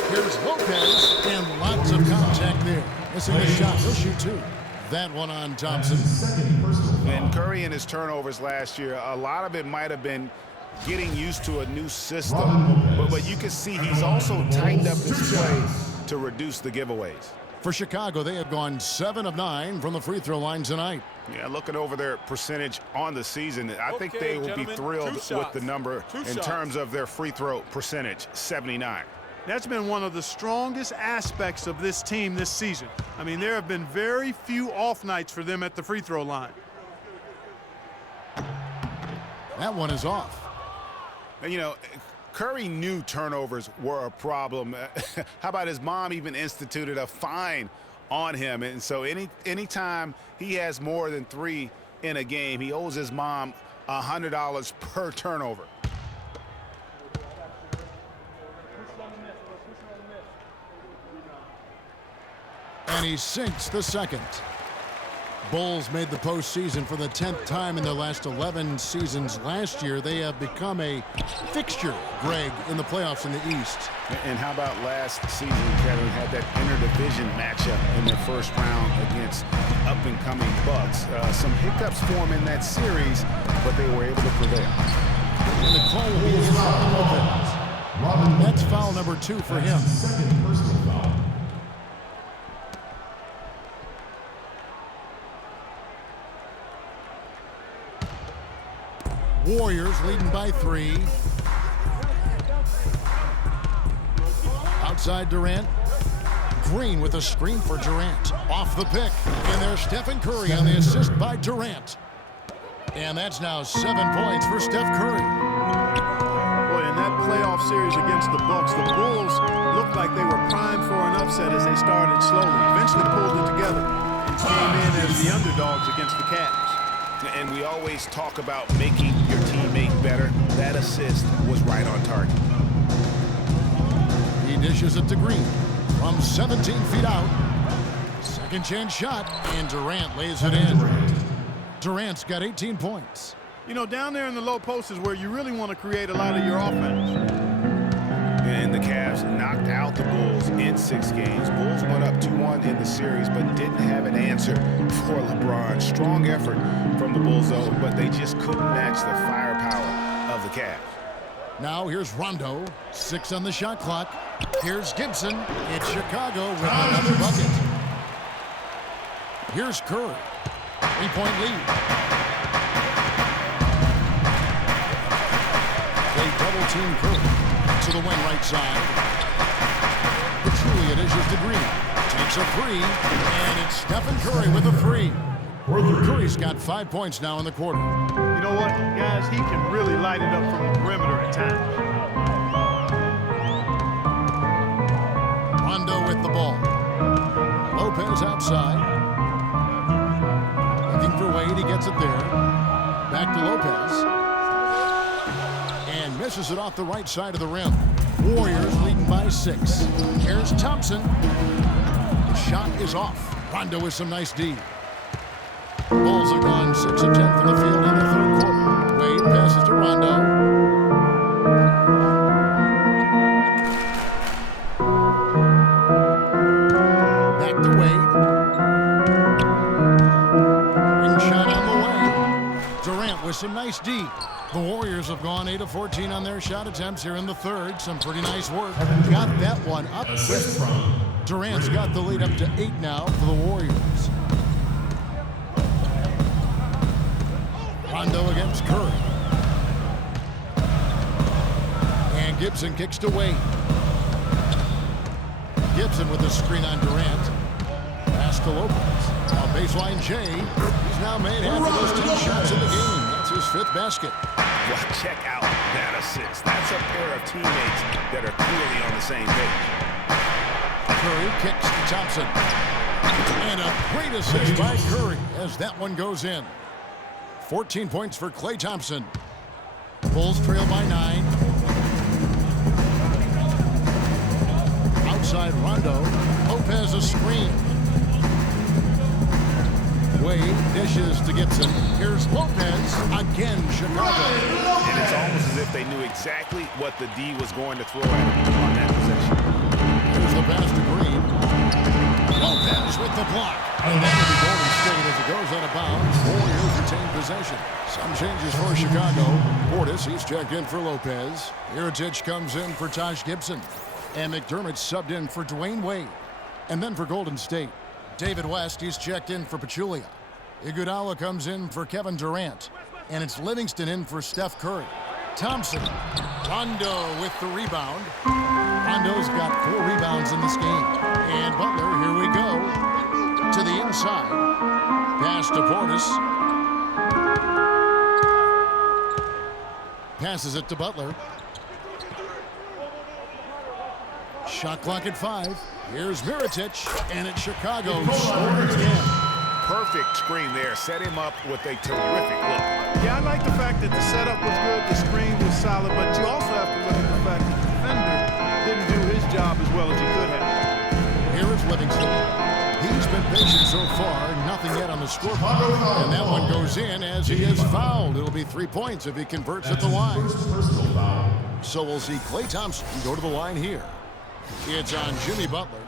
Here's Lopez, and lots of contact there. Missing the shot, he'll shoot 2. That one on Thompson. And Curry and his turnovers last year, a lot of it might have been getting used to a new system. But you can see he's also tightened up his play to reduce the giveaways. For Chicago, they have gone 7 of 9 from the free throw line tonight. Yeah, looking over their percentage on the season, I think they will be thrilled with the number in terms of their free throw percentage, 79. That's been one of the strongest aspects of this team this season. I mean, there have been very few off nights for them at the free throw line. That one is off. And, you know, Curry knew turnovers were a problem. How about his mom even instituted a fine on him? And so anytime he has more than 3 in a game, he owes his mom $100 per turnover. And he sinks the second. Bulls made the postseason for the 10th time in their last 11 seasons. Last year, they have become a fixture, Greg, in the playoffs in the East. And how about last season, Kevin, had that interdivision matchup in their first round against up-and-coming Bucks. Some hiccups form in that series, but they were able to prevail. And the call will be against Lopez. That's foul number 2 for him. Second personal foul. Warriors leading by 3. Outside Durant. Green with a screen for Durant. Off the pick. And there's Stephen Curry on the assist by Durant. And that's now 7 points for Steph Curry. Boy, in that playoff series against the Bucks, the Bulls looked like they were primed for an upset as they started slowly. Eventually pulled it together and came in as the underdogs against the Cavs. And we always talk about making your teammate better. That assist was right on target. He dishes it to Green from 17 feet out. Second chance shot, and Durant lays it in. Durant's got 18 points. You know, down there in the low post is where you really want to create a lot of your offense. And the Cavs knocked out the Bulls in 6 games. Bulls went up 2-1 in the series, but didn't have an answer for LeBron. Strong effort from the Bulls, though, but they just couldn't match the firepower of the Cavs. Now here's Rondo, 6 on the shot clock. Here's Gibson. It's Chicago with another bucket. Here's Curry, 3-point lead. They double team Curry to the wing right side. Pachulia dishes to Green. It's a three, and it's Stephen Curry with a three. Curry's got 5 points now in the quarter. You know what, guys? He can really light it up from the perimeter at times. Rondo with the ball. Lopez outside. Looking for Wade. He gets it there. Back to Lopez. And misses it off the right side of the rim. Warriors leading by 6. Here's Thompson. The shot is off. Rondo with some nice D. Bulls have gone 6 of 10 from the field in the third quarter. Wade passes to Rondo. Back to Wade. Ring shot on the way. Durant with some nice D. The Warriors have gone 8 of 14 on their shot attempts here in the third. Some pretty nice work. Got that one up quick. Durant's got the lead up to 8 now for the Warriors. Rondo against Curry. And Gibson kicks to Wade. Gibson with the screen on Durant. Pass to Lopez. Now baseline Jay. He's now made half of those 10 shots in the game. That's his 5th basket. Well, check out that assist. That's a pair of teammates that are clearly on the same page. Curry kicks to Thompson. And a great assist by Curry as that one goes in. 14 points for Klay Thompson. Bulls trail by 9. Outside Rondo. Lopez a screen. Wade dishes to Gibson. Here's Lopez. Again, Chicago. And it's almost as if they knew exactly what the D was going to throw at him on that possession. Here's the pass to Green. Lopez with the block. And that will be Golden State as it goes out of bounds. Warriors retain possession. Some changes for Chicago. Portis, he's checked in for Lopez. Mirotic comes in for Taj Gibson. And McDermott subbed in for Dwayne Wade. And then for Golden State, David West, he's checked in for Pachulia. Iguodala comes in for Kevin Durant. And it's Livingston in for Steph Curry. Thompson. Rondo with the rebound. Rondo's got 4 rebounds in this game. And Butler, here we go. To the inside. Pass to Portis. Passes it to Butler. Shot clock at 5. Here's Mirotic, and it's Chicago scoring again. Perfect screen there. Set him up with a terrific look. Yeah, I like the fact that the setup was good, the screen was solid, but you also have to look at the fact that the defender didn't do his job as well as he could have. Here is Livingston. He's been patient so far, nothing yet on the scoreboard. And that one goes in as he is fouled. It'll be 3 points if he converts at the line. So we'll see Klay Thompson go to the line here. It's on Jimmy Butler.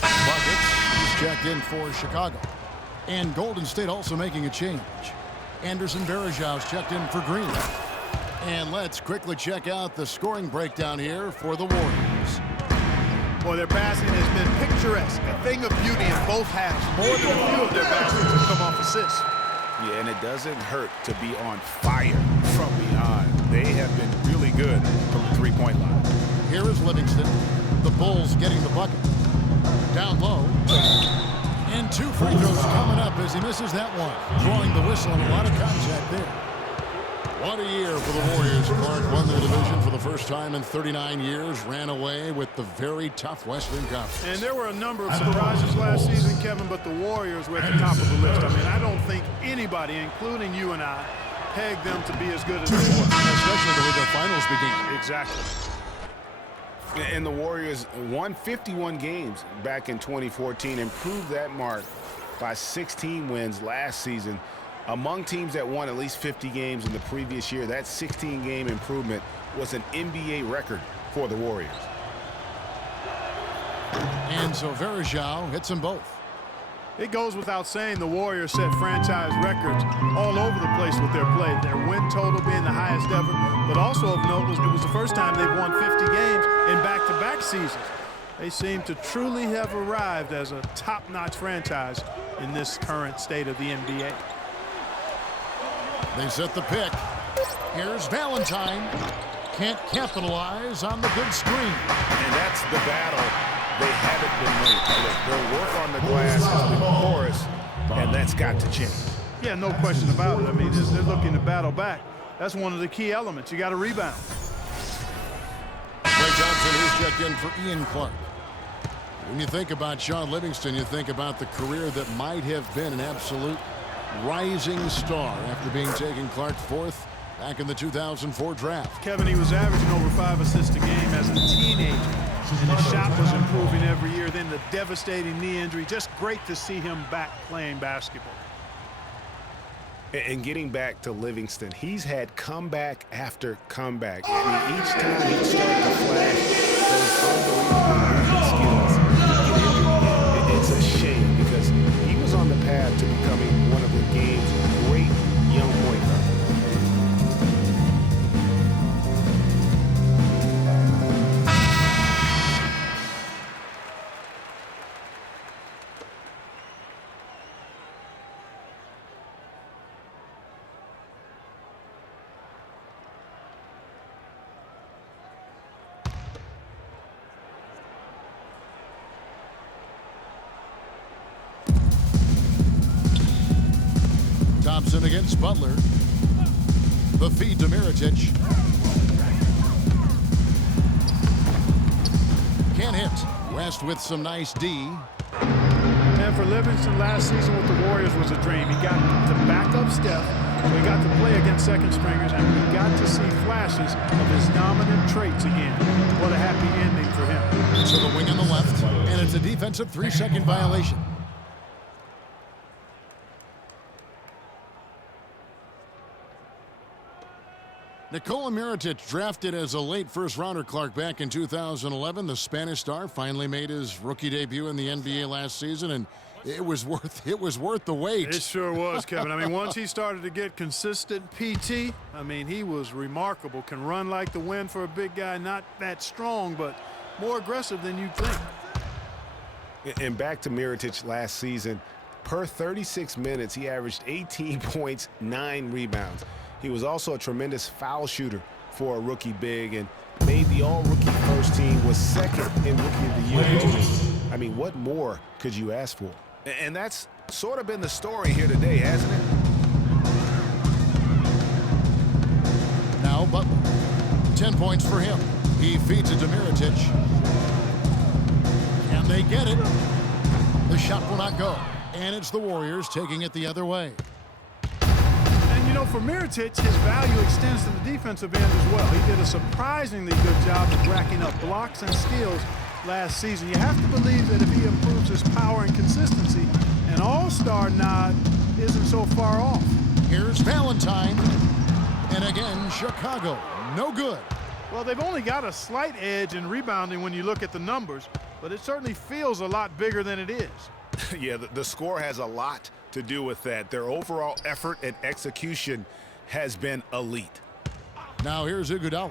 Buckets, he's checked in for Chicago. And Golden State also making a change. Anderson Varejau's checked in for Green. And let's quickly check out the scoring breakdown here for the Warriors. Boy, their passing has been picturesque. A thing of beauty in both halves. More than a few of their baskets have come off assists. Yeah, and it doesn't hurt to be on fire from behind. They have been really good from the three-point line. Here is Livingston. The Bulls getting the bucket. Down low. And 2 free throws coming up as he misses that one. Drawing the whistle and a lot of contact there. What a year for the Warriors. Clark won their division for the first time in 39 years. Ran away with the very tough Western Conference. And there were a number of surprises last season, Kevin, but the Warriors were at the top of the list. I mean, I don't think anybody, including you and I, pegged them to be as good as they were. Especially the way their finals began. Exactly. And the Warriors won 51 games back in 2014, improved that mark by 16 wins last season. Among teams that won at least 50 games in the previous year, that 16-game improvement was an NBA record for the Warriors. And so Varejao hits them both. It goes without saying the Warriors set franchise records all over the place with their play. Their win total being the highest ever, but also of note it was the first time they've won 50 games in back-to-back seasons. They seem to truly have arrived as a top-notch franchise in this current state of the NBA. They set the pick. Here's Valentine. can't capitalize on the good screen. And that's the battle they haven't been winning. Their work on the glass has been porous, and that's got to change. Yeah, no question about it. I mean, they're looking to battle back. That's one of the key elements. You got to rebound. Clay Thompson is checked in for Ian Clark. When you think about Sean Livingston, you think about the career that might have been an absolute rising star after being taken Clark fourth back in the 2004 draft. Kevin, he was averaging over 5 assists a game as a teenager, and his shot was improving every year. Then the devastating knee injury. Just great to see him back playing basketball. And getting back to Livingston, he's had comeback after comeback. I mean, each time he'd start to flash those unbelievable skills, it's a shame because he was on the path to becoming one of the game's great young point guards. Thompson against Butler. The feed to Mirotic. Can't hit. West with some nice D. And for Livingston, last season with the Warriors was a dream. He got to back up Steph, so he got to play against second stringers, and we got to see flashes of his dominant traits again. What a happy ending for him. So the wing on the left, and it's a defensive 3-second violation. Nikola Mirotic, drafted as a late first-rounder, Clark, back in 2011. The Spanish star finally made his rookie debut in the NBA last season, and it was worth the wait. It sure was, Kevin. I mean, once he started to get consistent PT, I mean, he was remarkable. Can run like the wind for a big guy, not that strong, but more aggressive than you'd think. And back to Mirotic last season, per 36 minutes, he averaged 18 points, 9 rebounds. He was also a tremendous foul shooter for a rookie big and made the all-rookie first team, was second in Rookie of the Year voting. I mean, what more could you ask for? And that's sort of been the story here today, hasn't it? Now Butler. 10 points for him. He feeds it to Mirotic. And they get it. The shot will not go. And it's the Warriors taking it the other way. You know, for Mirotic, his value extends to the defensive end as well. He did a surprisingly good job of racking up blocks and steals last season. You have to believe that if he improves his power and consistency, an all-star nod isn't so far off. Here's Valentine. And again, Chicago. No good. Well, they've only got a slight edge in rebounding when you look at the numbers, but it certainly feels a lot bigger than it is. Yeah, the score has a lot to do with that. Their overall effort and execution has been elite. Now here's Iguodala.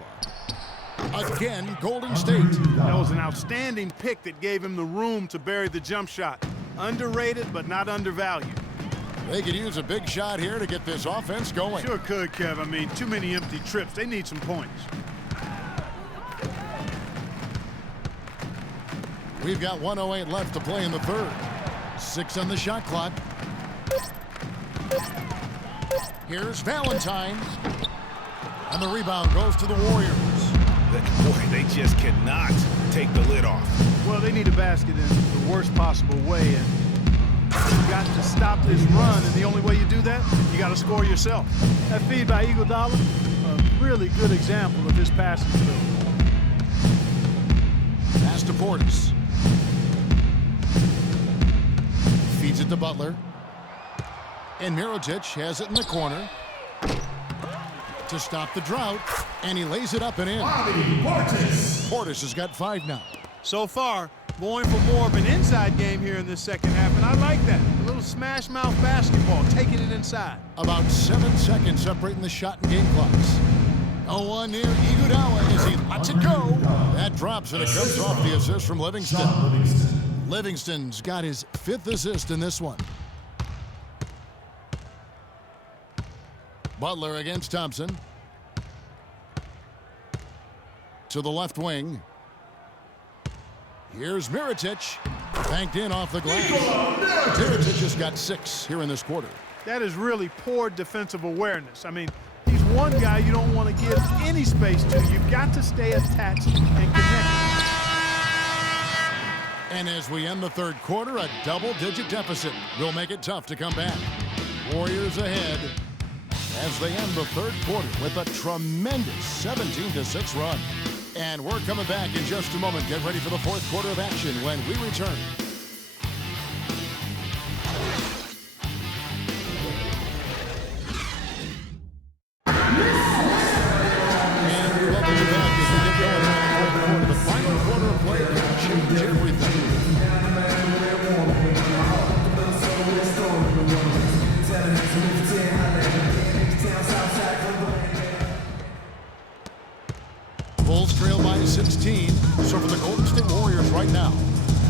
Again, Golden State. That was an outstanding pick that gave him the room to bury the jump shot. Underrated, but not undervalued. They could use a big shot here to get this offense going. Sure could, Kev. I mean, too many empty trips. They need some points. We've got 1:08 left to play in the third. 6 on the shot clock. Here's Valentine. And the rebound goes to the Warriors. Boy, they just cannot take the lid off. Well, they need a basket in the worst possible way, and you've got to stop this run, and the only way you do that, you got to score yourself. That feed by Iguodala, a really good example of his passing ability. Pass to Portis. Feeds it to Butler. And Mirotic has it in the corner to stop the drought, and he lays it up and in. Portis has got 5 now. So far, going for more of an inside game here in this second half, and I like that. A little smash mouth basketball, taking it inside. About 7 seconds separating the shot and game clocks. No one near Iguodala as he lets it go. That drops, and it comes off the assist from Livingston. Livingston's got his 5th assist in this one. Butler against Thompson. to the left wing. Here's Mirotic. Banked in off the glass. Mirotic just got 6 here in this quarter. That is really poor defensive awareness. I mean, he's one guy you don't want to give any space to. You've got to stay attached and connected. And as we end the third quarter, a double-digit deficit will make it tough to come back. Warriors ahead as they end the third quarter with a tremendous 17-6 run. And we're coming back in just a moment. Get ready for the fourth quarter of action when we return. And we welcome you back as we get going in the fourth quarter. The final quarter of play can change everything. Bulls trail by 16. So for the Golden State Warriors right now,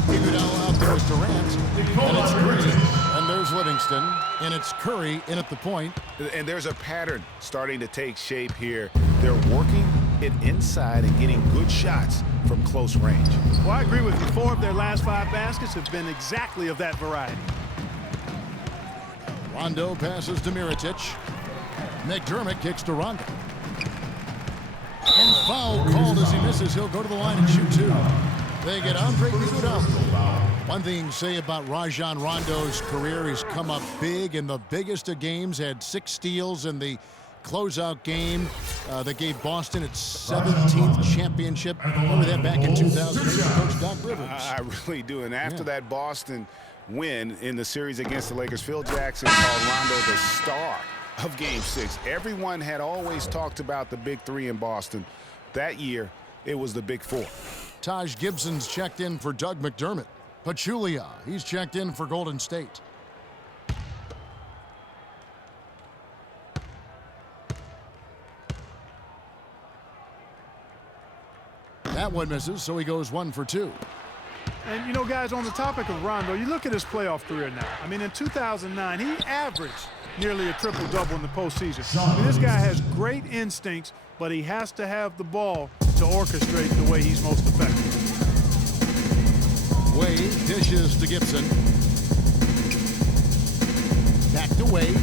Iguodala out there is Durant, and it's Green, and there's Livingston, and it's Curry in at the point. And there's a pattern starting to take shape here. They're working it inside and getting good shots from close range. Well, I agree with you. 4 of their last 5 baskets have been exactly of that variety. Rondo passes to Mirotic. McDermott kicks to Rondo. And foul called as he misses. He'll go to the line and shoot 2. They get Andre Iguodala. One thing to say about Rajon Rondo's career, he's come up big in the biggest of games, had 6 steals in the closeout game that gave Boston its 17th championship. Remember that back in 2008, Coach Doc Rivers. I really do. And after that Boston win in the series against the Lakers, Phil Jackson called Rondo the star of Game 6. Everyone had always talked about the big 3 in Boston. That year, it was the big 4. Taj Gibson's checked in for Doug McDermott. Pachulia, he's checked in for Golden State. That one misses, so he goes 1 for 2. And, you know, guys, on the topic of Rondo, you look at his playoff career now. I mean, in 2009, he averaged nearly a triple-double in the postseason. I mean, this guy has great instincts, but he has to have the ball to orchestrate the way he's most effective. Wade dishes to Gibson. Back to Wade.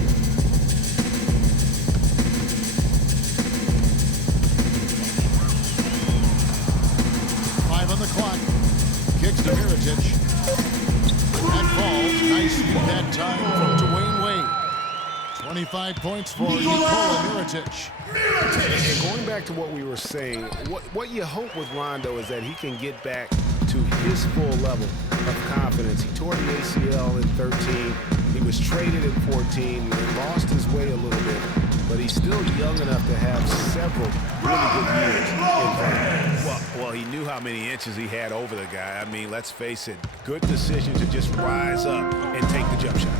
On the clock. Kicks to Mirotic. That falls. Nice feed that time from Dwayne Wade. 25 points for Nikola Mirotic. And going back to what we were saying, what you hope with Rondo is that he can get back to his full level of confidence. He tore the ACL in 13. He was traded in 14 and lost his way a little bit. But he's still young enough to have several really good years in front of him. Well, he knew how many inches he had over the guy. I mean, let's face it, good decision to just rise up and take the jump shot.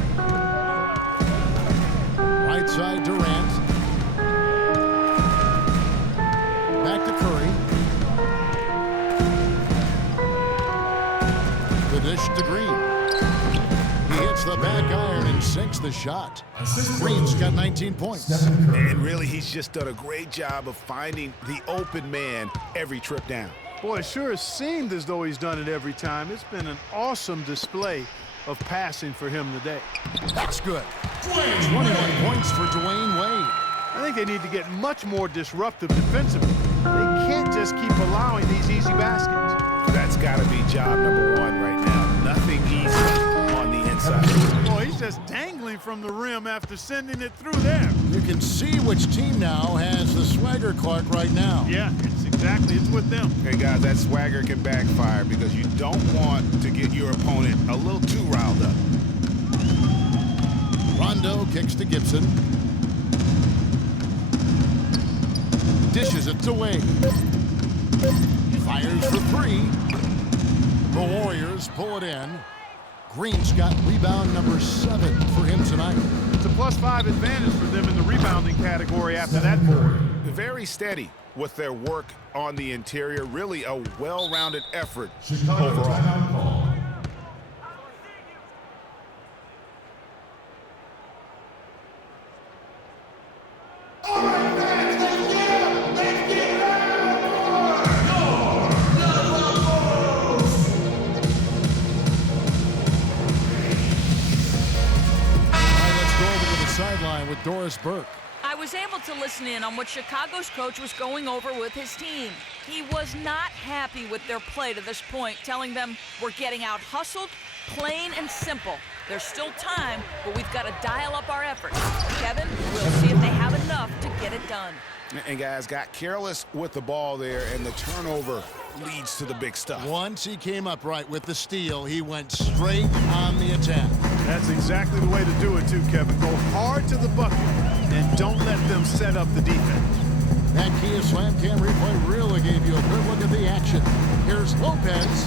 Right side, Durant. Back to Curry. The dish to Green. He hits the back iron and sinks the shot. Green's got 19 points. And really, he's just done a great job of finding the open man every trip down. Boy, it sure has seemed as though he's done it every time. It's been an awesome display of passing for him today. That's good. 21 points for Dwayne Wade. I think they need to get much more disruptive defensively. They can't just keep allowing these easy baskets. That's got to be job number 1 right now. Nothing easy on the inside. Boy, he's just dangling from the rim after sending it through there. You can see which team now has the swagger clock right now. Yeah, it's with them. Hey, guys, that swagger can backfire because you don't want to get your opponent a little too riled up. Rondo kicks to Gibson. Dishes it to Wade. Fires for 3. The Warriors pull it in. Green's got rebound number 7 for him tonight. It's a +5 advantage for them in the rebounding category after that board. Very steady with their work on the interior. Really a well-rounded effort overall. Doris Burke. I was able to listen in on what Chicago's coach was going over with his team. He was not happy with their play to this point, telling them we're getting out hustled, plain and simple. There's still time, but we've got to dial up our efforts. Kevin, we'll see if they have enough to get it done. And guys got careless with the ball there, and the turnover leads to the big stuff. Once he came up right with the steal, he went straight on the attack. That's exactly the way to do it too, Kevin. Go hard to the bucket and don't let them set up the defense. That Kia Slam Cam replay really gave you a good look at the action. Here's Lopez,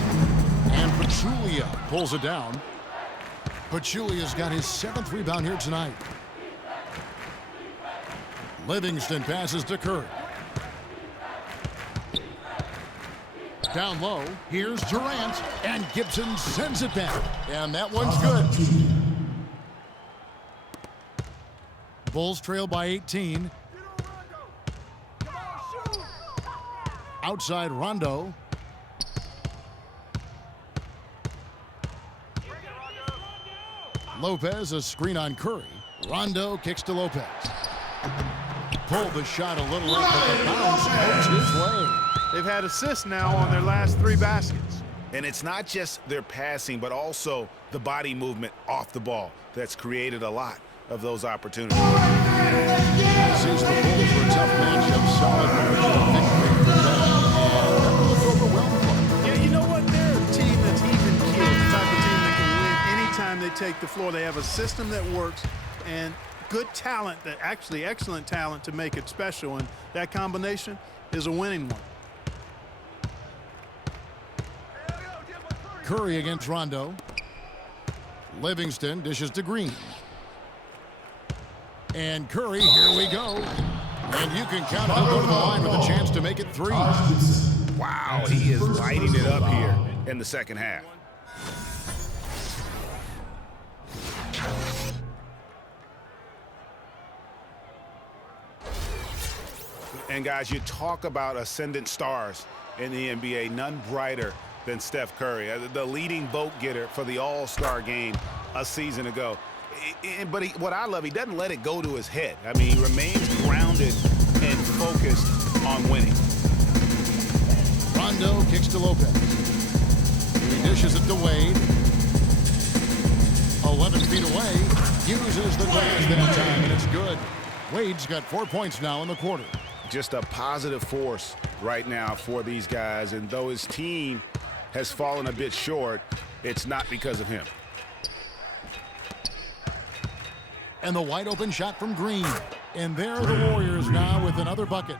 and Pachulia pulls it down. Pachulia's got his 7th rebound here tonight. Livingston passes to Curry. Down low, here's Durant, and Gibson sends it back. And that one's good. Bulls trail by 18. Outside Rondo. Lopez, a screen on Curry. Rondo kicks to Lopez. Pulled the shot a little late, but the bounce goes his way. They've had assists now on their last 3 baskets. And it's not just their passing, but also the body movement off the ball that's created a lot of those opportunities. Since the Bulls were a tough matchup, solid margin of victory for them. And that was overwhelming. Yeah, you know what? They're a team that's even keeled, the type of team that can win anytime they take the floor. They have a system that works and good talent, that actually excellent talent to make it special, and that combination is a winning one. Curry against Rondo. Livingston dishes to Green. And Curry, here we go. And you can count on go to the line with a chance to make it 3. Wow, he is lighting it up here in the second half. And guys, you talk about ascendant stars in the NBA, none brighter than Steph Curry, the leading vote getter for the All-Star game a season ago. But what I love, he doesn't let it go to his head. I mean, he remains grounded and focused on winning. Rondo kicks to Lopez. He dishes it to Wade. 11 feet away. Uses the glass that time, and it's good. Wade's got 4 points now in the quarter. Just a positive force right now for these guys, and though his team has fallen a bit short, it's not because of him. And the wide open shot from Green. And there are the Warriors now with another bucket.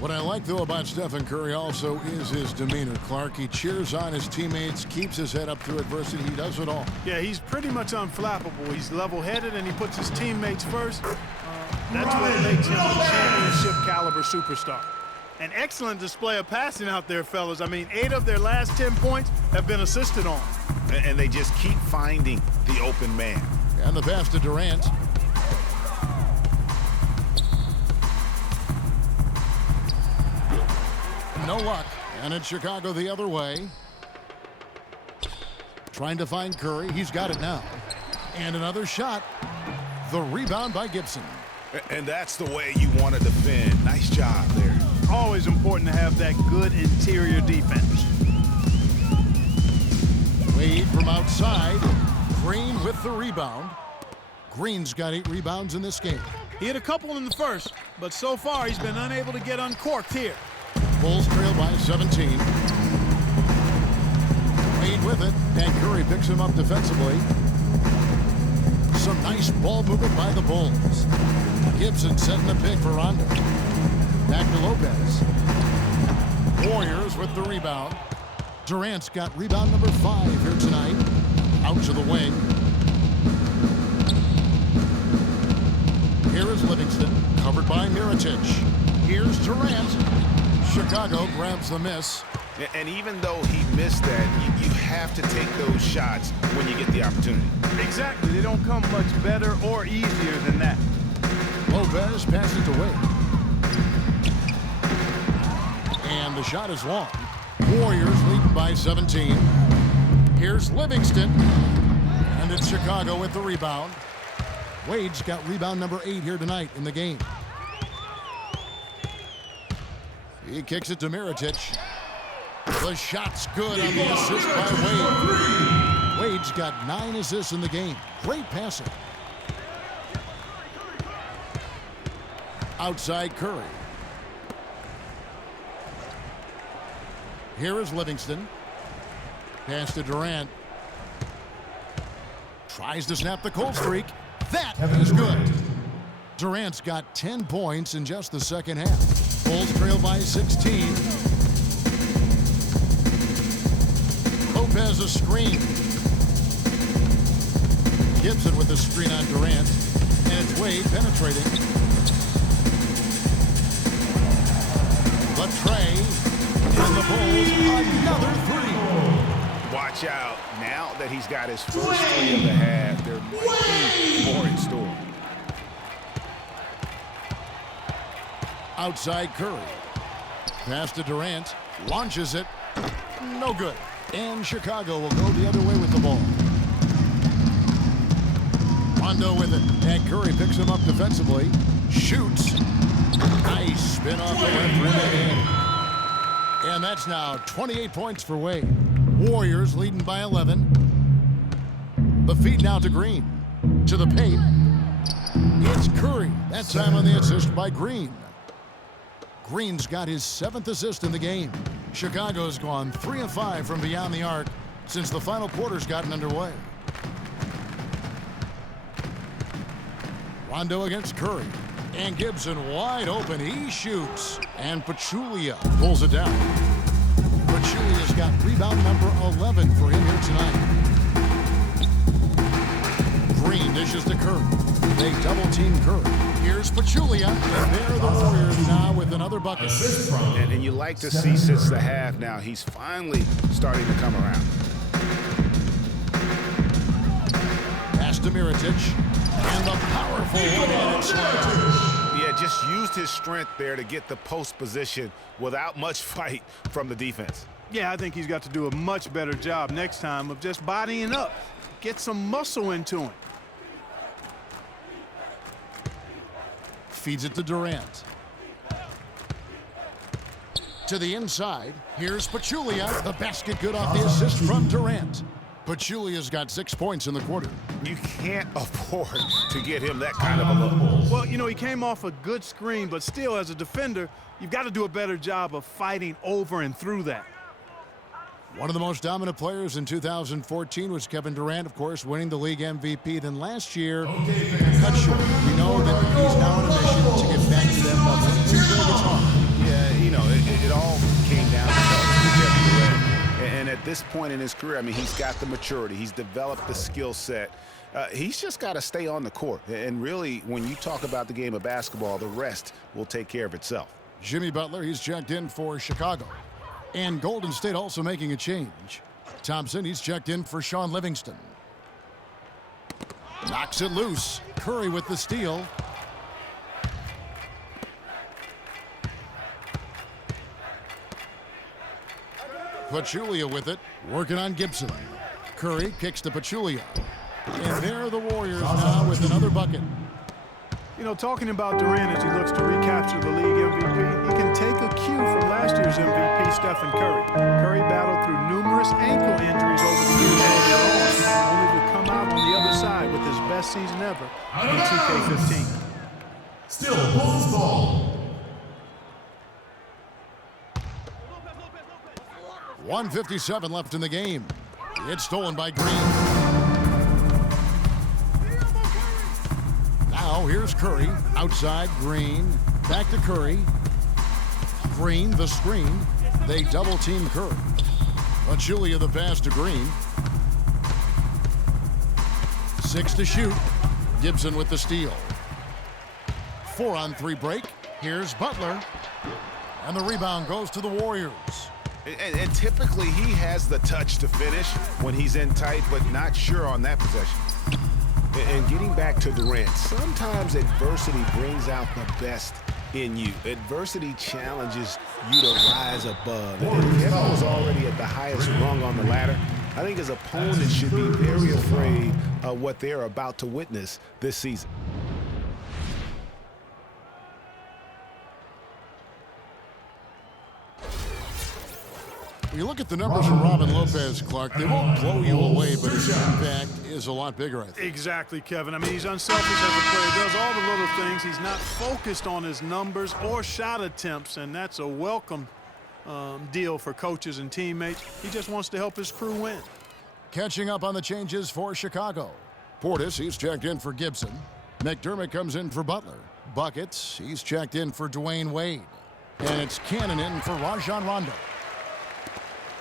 What I like, though, about Stephen Curry also is his demeanor, Clark. He cheers on his teammates, keeps his head up through adversity. He does it all. Yeah, he's pretty much unflappable. He's level-headed, and he puts his teammates first. That's what makes him a championship-caliber superstar. An excellent display of passing out there, fellas. I mean, 8 of their last 10 points have been assisted on. And they just keep finding the open man. And the pass to Durant. No luck. And it's Chicago the other way. Trying to find Curry. He's got it now. And another shot. The rebound by Gibson. And that's the way you want to defend. Nice job there. Always important to have that good interior defense. Wade from outside. Green with the rebound. Green's got 8 rebounds in this game. He had a couple in the first, but so far he's been unable to get uncorked here. Bulls trail by 17. Wade with it, and Curry picks him up defensively. Some nice ball movement by the Bulls. Gibson setting the pick for Rondo. Back to Lopez. Warriors with the rebound. Durant's got rebound number 5 here tonight. Out to the wing. Here is Livingston, covered by Mirotic. Here's Durant. Chicago grabs the miss. And even though he missed that, you have to take those shots when you get the opportunity. Exactly. They don't come much better or easier than that. Lopez passes to Wade. And the shot is long. Warriors leading by 17. Here's Livingston. And it's Chicago with the rebound. Wade's got rebound number 8 here tonight in the game. He kicks it to Mirotic. The shot's good on the assist by Wade. Wade's got 9 assists in the game. Great passing. Outside Curry. Here is Livingston. Pass to Durant. Tries to snap the cold streak. That is good. Durant's got 10 points in just the second half. Bulls trail by 16. Lopez a screen. Gibson with the screen on Durant. And it's Wade penetrating. The tray. And the Bulls another 3. Watch out. Now that he's got his first 3 of the half, there might be more in store. Outside Curry. Pass to Durant. Launches it. No good. And Chicago will go the other way with the ball. Rondo with it. And Curry picks him up defensively. Shoots. Nice spin off the left rim again. And that's now 28 points for Wade. Warriors leading by 11. The feed now to Green. To the paint. It's Curry. That time on the assist by Green. Green's got his 7th assist in the game. Chicago's gone 3 of 5 from beyond the arc since the final quarter's gotten underway. Rondo against Curry. And Gibson wide open. He shoots. And Pachulia pulls it down. Pachulia's got rebound number 11 for him here tonight. Green dishes to Curry. They double-team Curry. Here's Pachulia. And there are the Warriors now with another bucket. And you like to see since the half now, he's finally starting to come around. Pass to Mirotic. And the powerful one-handed slam. Yeah, just used his strength there to get the post position without much fight from the defense. Yeah, I think he's got to do a much better job next time of just bodying up. Get some muscle into him. Feeds it to Durant. To the inside. Here's Pachulia. The basket good off the assist from Durant. Pachulia's got 6 points in the quarter. You can't afford to get him that kind of a look. Well, you know, he came off a good screen, but still, as a defender, you've got to do a better job of fighting over and through that. One of the most dominant players in 2014 was Kevin Durant, of course, winning the league MVP. Then last year, cut short. We know that he's now on a mission to get back to that level. It's going to get hard. Yeah, you know, it all came down to Kevin Durant. And at this point in his career, I mean, he's got the maturity. He's developed the skill set. He's just got to stay on the court. And really, when you talk about the game of basketball, the rest will take care of itself. Jimmy Butler, he's checked in for Chicago. And Golden State also making a change. Thompson, he's checked in for Sean Livingston. Knocks it loose. Curry with the steal. Pachulia with it, working on Gibson. Curry kicks to Pachulia. And there are the Warriors now with another bucket. You know, talking about Durant as he looks to recapture the league MVP, he can take a cue from last year's MVP, Stephen Curry. Curry battled through numerous ankle injuries over the years, only to come out on the other side with his best season ever in 2K15. Still Bulls ball. 1:57 left in the game. It's stolen by Green. Now here's Curry. Outside, Green. Back to Curry. Green, the screen. They double-team Curry. Pachulia the pass to Green. 6 to shoot. Gibson with the steal. 4-on-3 break. Here's Butler. And the rebound goes to the Warriors. And typically he has the touch to finish when he's in tight, but not sure on that possession. And getting back to Durant, sometimes adversity brings out the best in you. Adversity challenges you to rise above. And Kevin was already at the highest rung on the ladder. I think his opponents should be very afraid of what they're about to witness this season. When you look at the numbers from Robin Lopez, Clark, they won't blow you away, but his impact is a lot bigger, I think. Exactly, Kevin. I mean, he's unselfish as a player. He does all the little things. He's not focused on his numbers or shot attempts, and that's a welcome deal for coaches and teammates. He just wants to help his crew win. Catching up on the changes for Chicago. Portis, he's checked in for Gibson. McDermott comes in for Butler. Buckets, he's checked in for Dwayne Wade. And it's Cannon in for Rajon Rondo.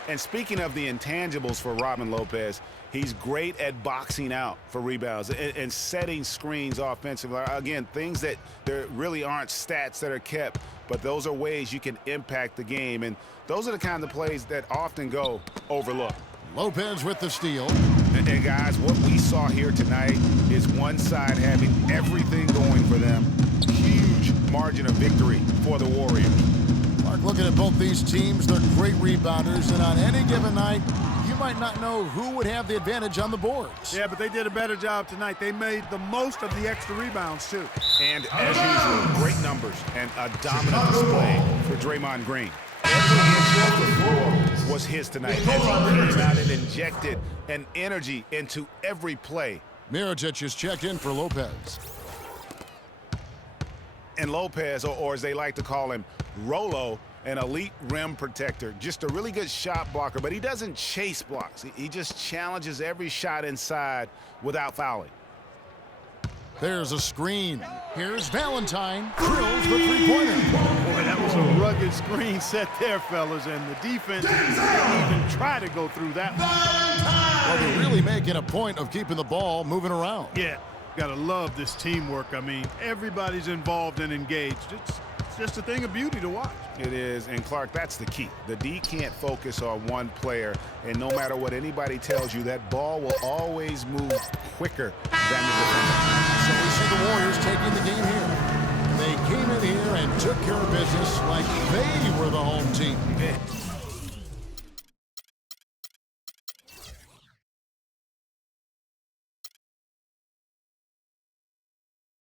And speaking of the intangibles for Robin Lopez, he's great at boxing out for rebounds and setting screens offensively. Again, things that there really aren't stats that are kept, but those are ways you can impact the game. And those are the kind of plays that often go overlooked. Lopez with the steal. And guys, what we saw here tonight is one side having everything going for them. Huge margin of victory for the Warriors. Mark, looking at both these teams, they're great rebounders, and on any given night, you might not know who would have the advantage on the boards. Yeah, but they did a better job tonight. They made the most of the extra rebounds, too. And as usual, great numbers and a dominant display for Draymond Green. Every was his tonight. As he came out and injected an energy into every play. Mirotic is checked in for Lopez. And Lopez, or as they like to call him, Rolo, an elite rim protector, just a really good shot blocker, but he doesn't chase blocks. He just challenges every shot inside without fouling. There's a screen. Here's Valentine. Drills the three-pointer. Boy, that was a rugged screen set there, fellas, and the defense didn't even try to go through that one. Well, they're really making a point of keeping the ball moving around. Yeah, gotta love this teamwork. I mean, everybody's involved and engaged. It's just a thing of beauty to watch. It is, and Clark, that's the key. The D can't focus on one player, and no matter what anybody tells you, that ball will always move quicker than the defender. So we see the Warriors taking the game here. They came in here and took care of business like they were the home team.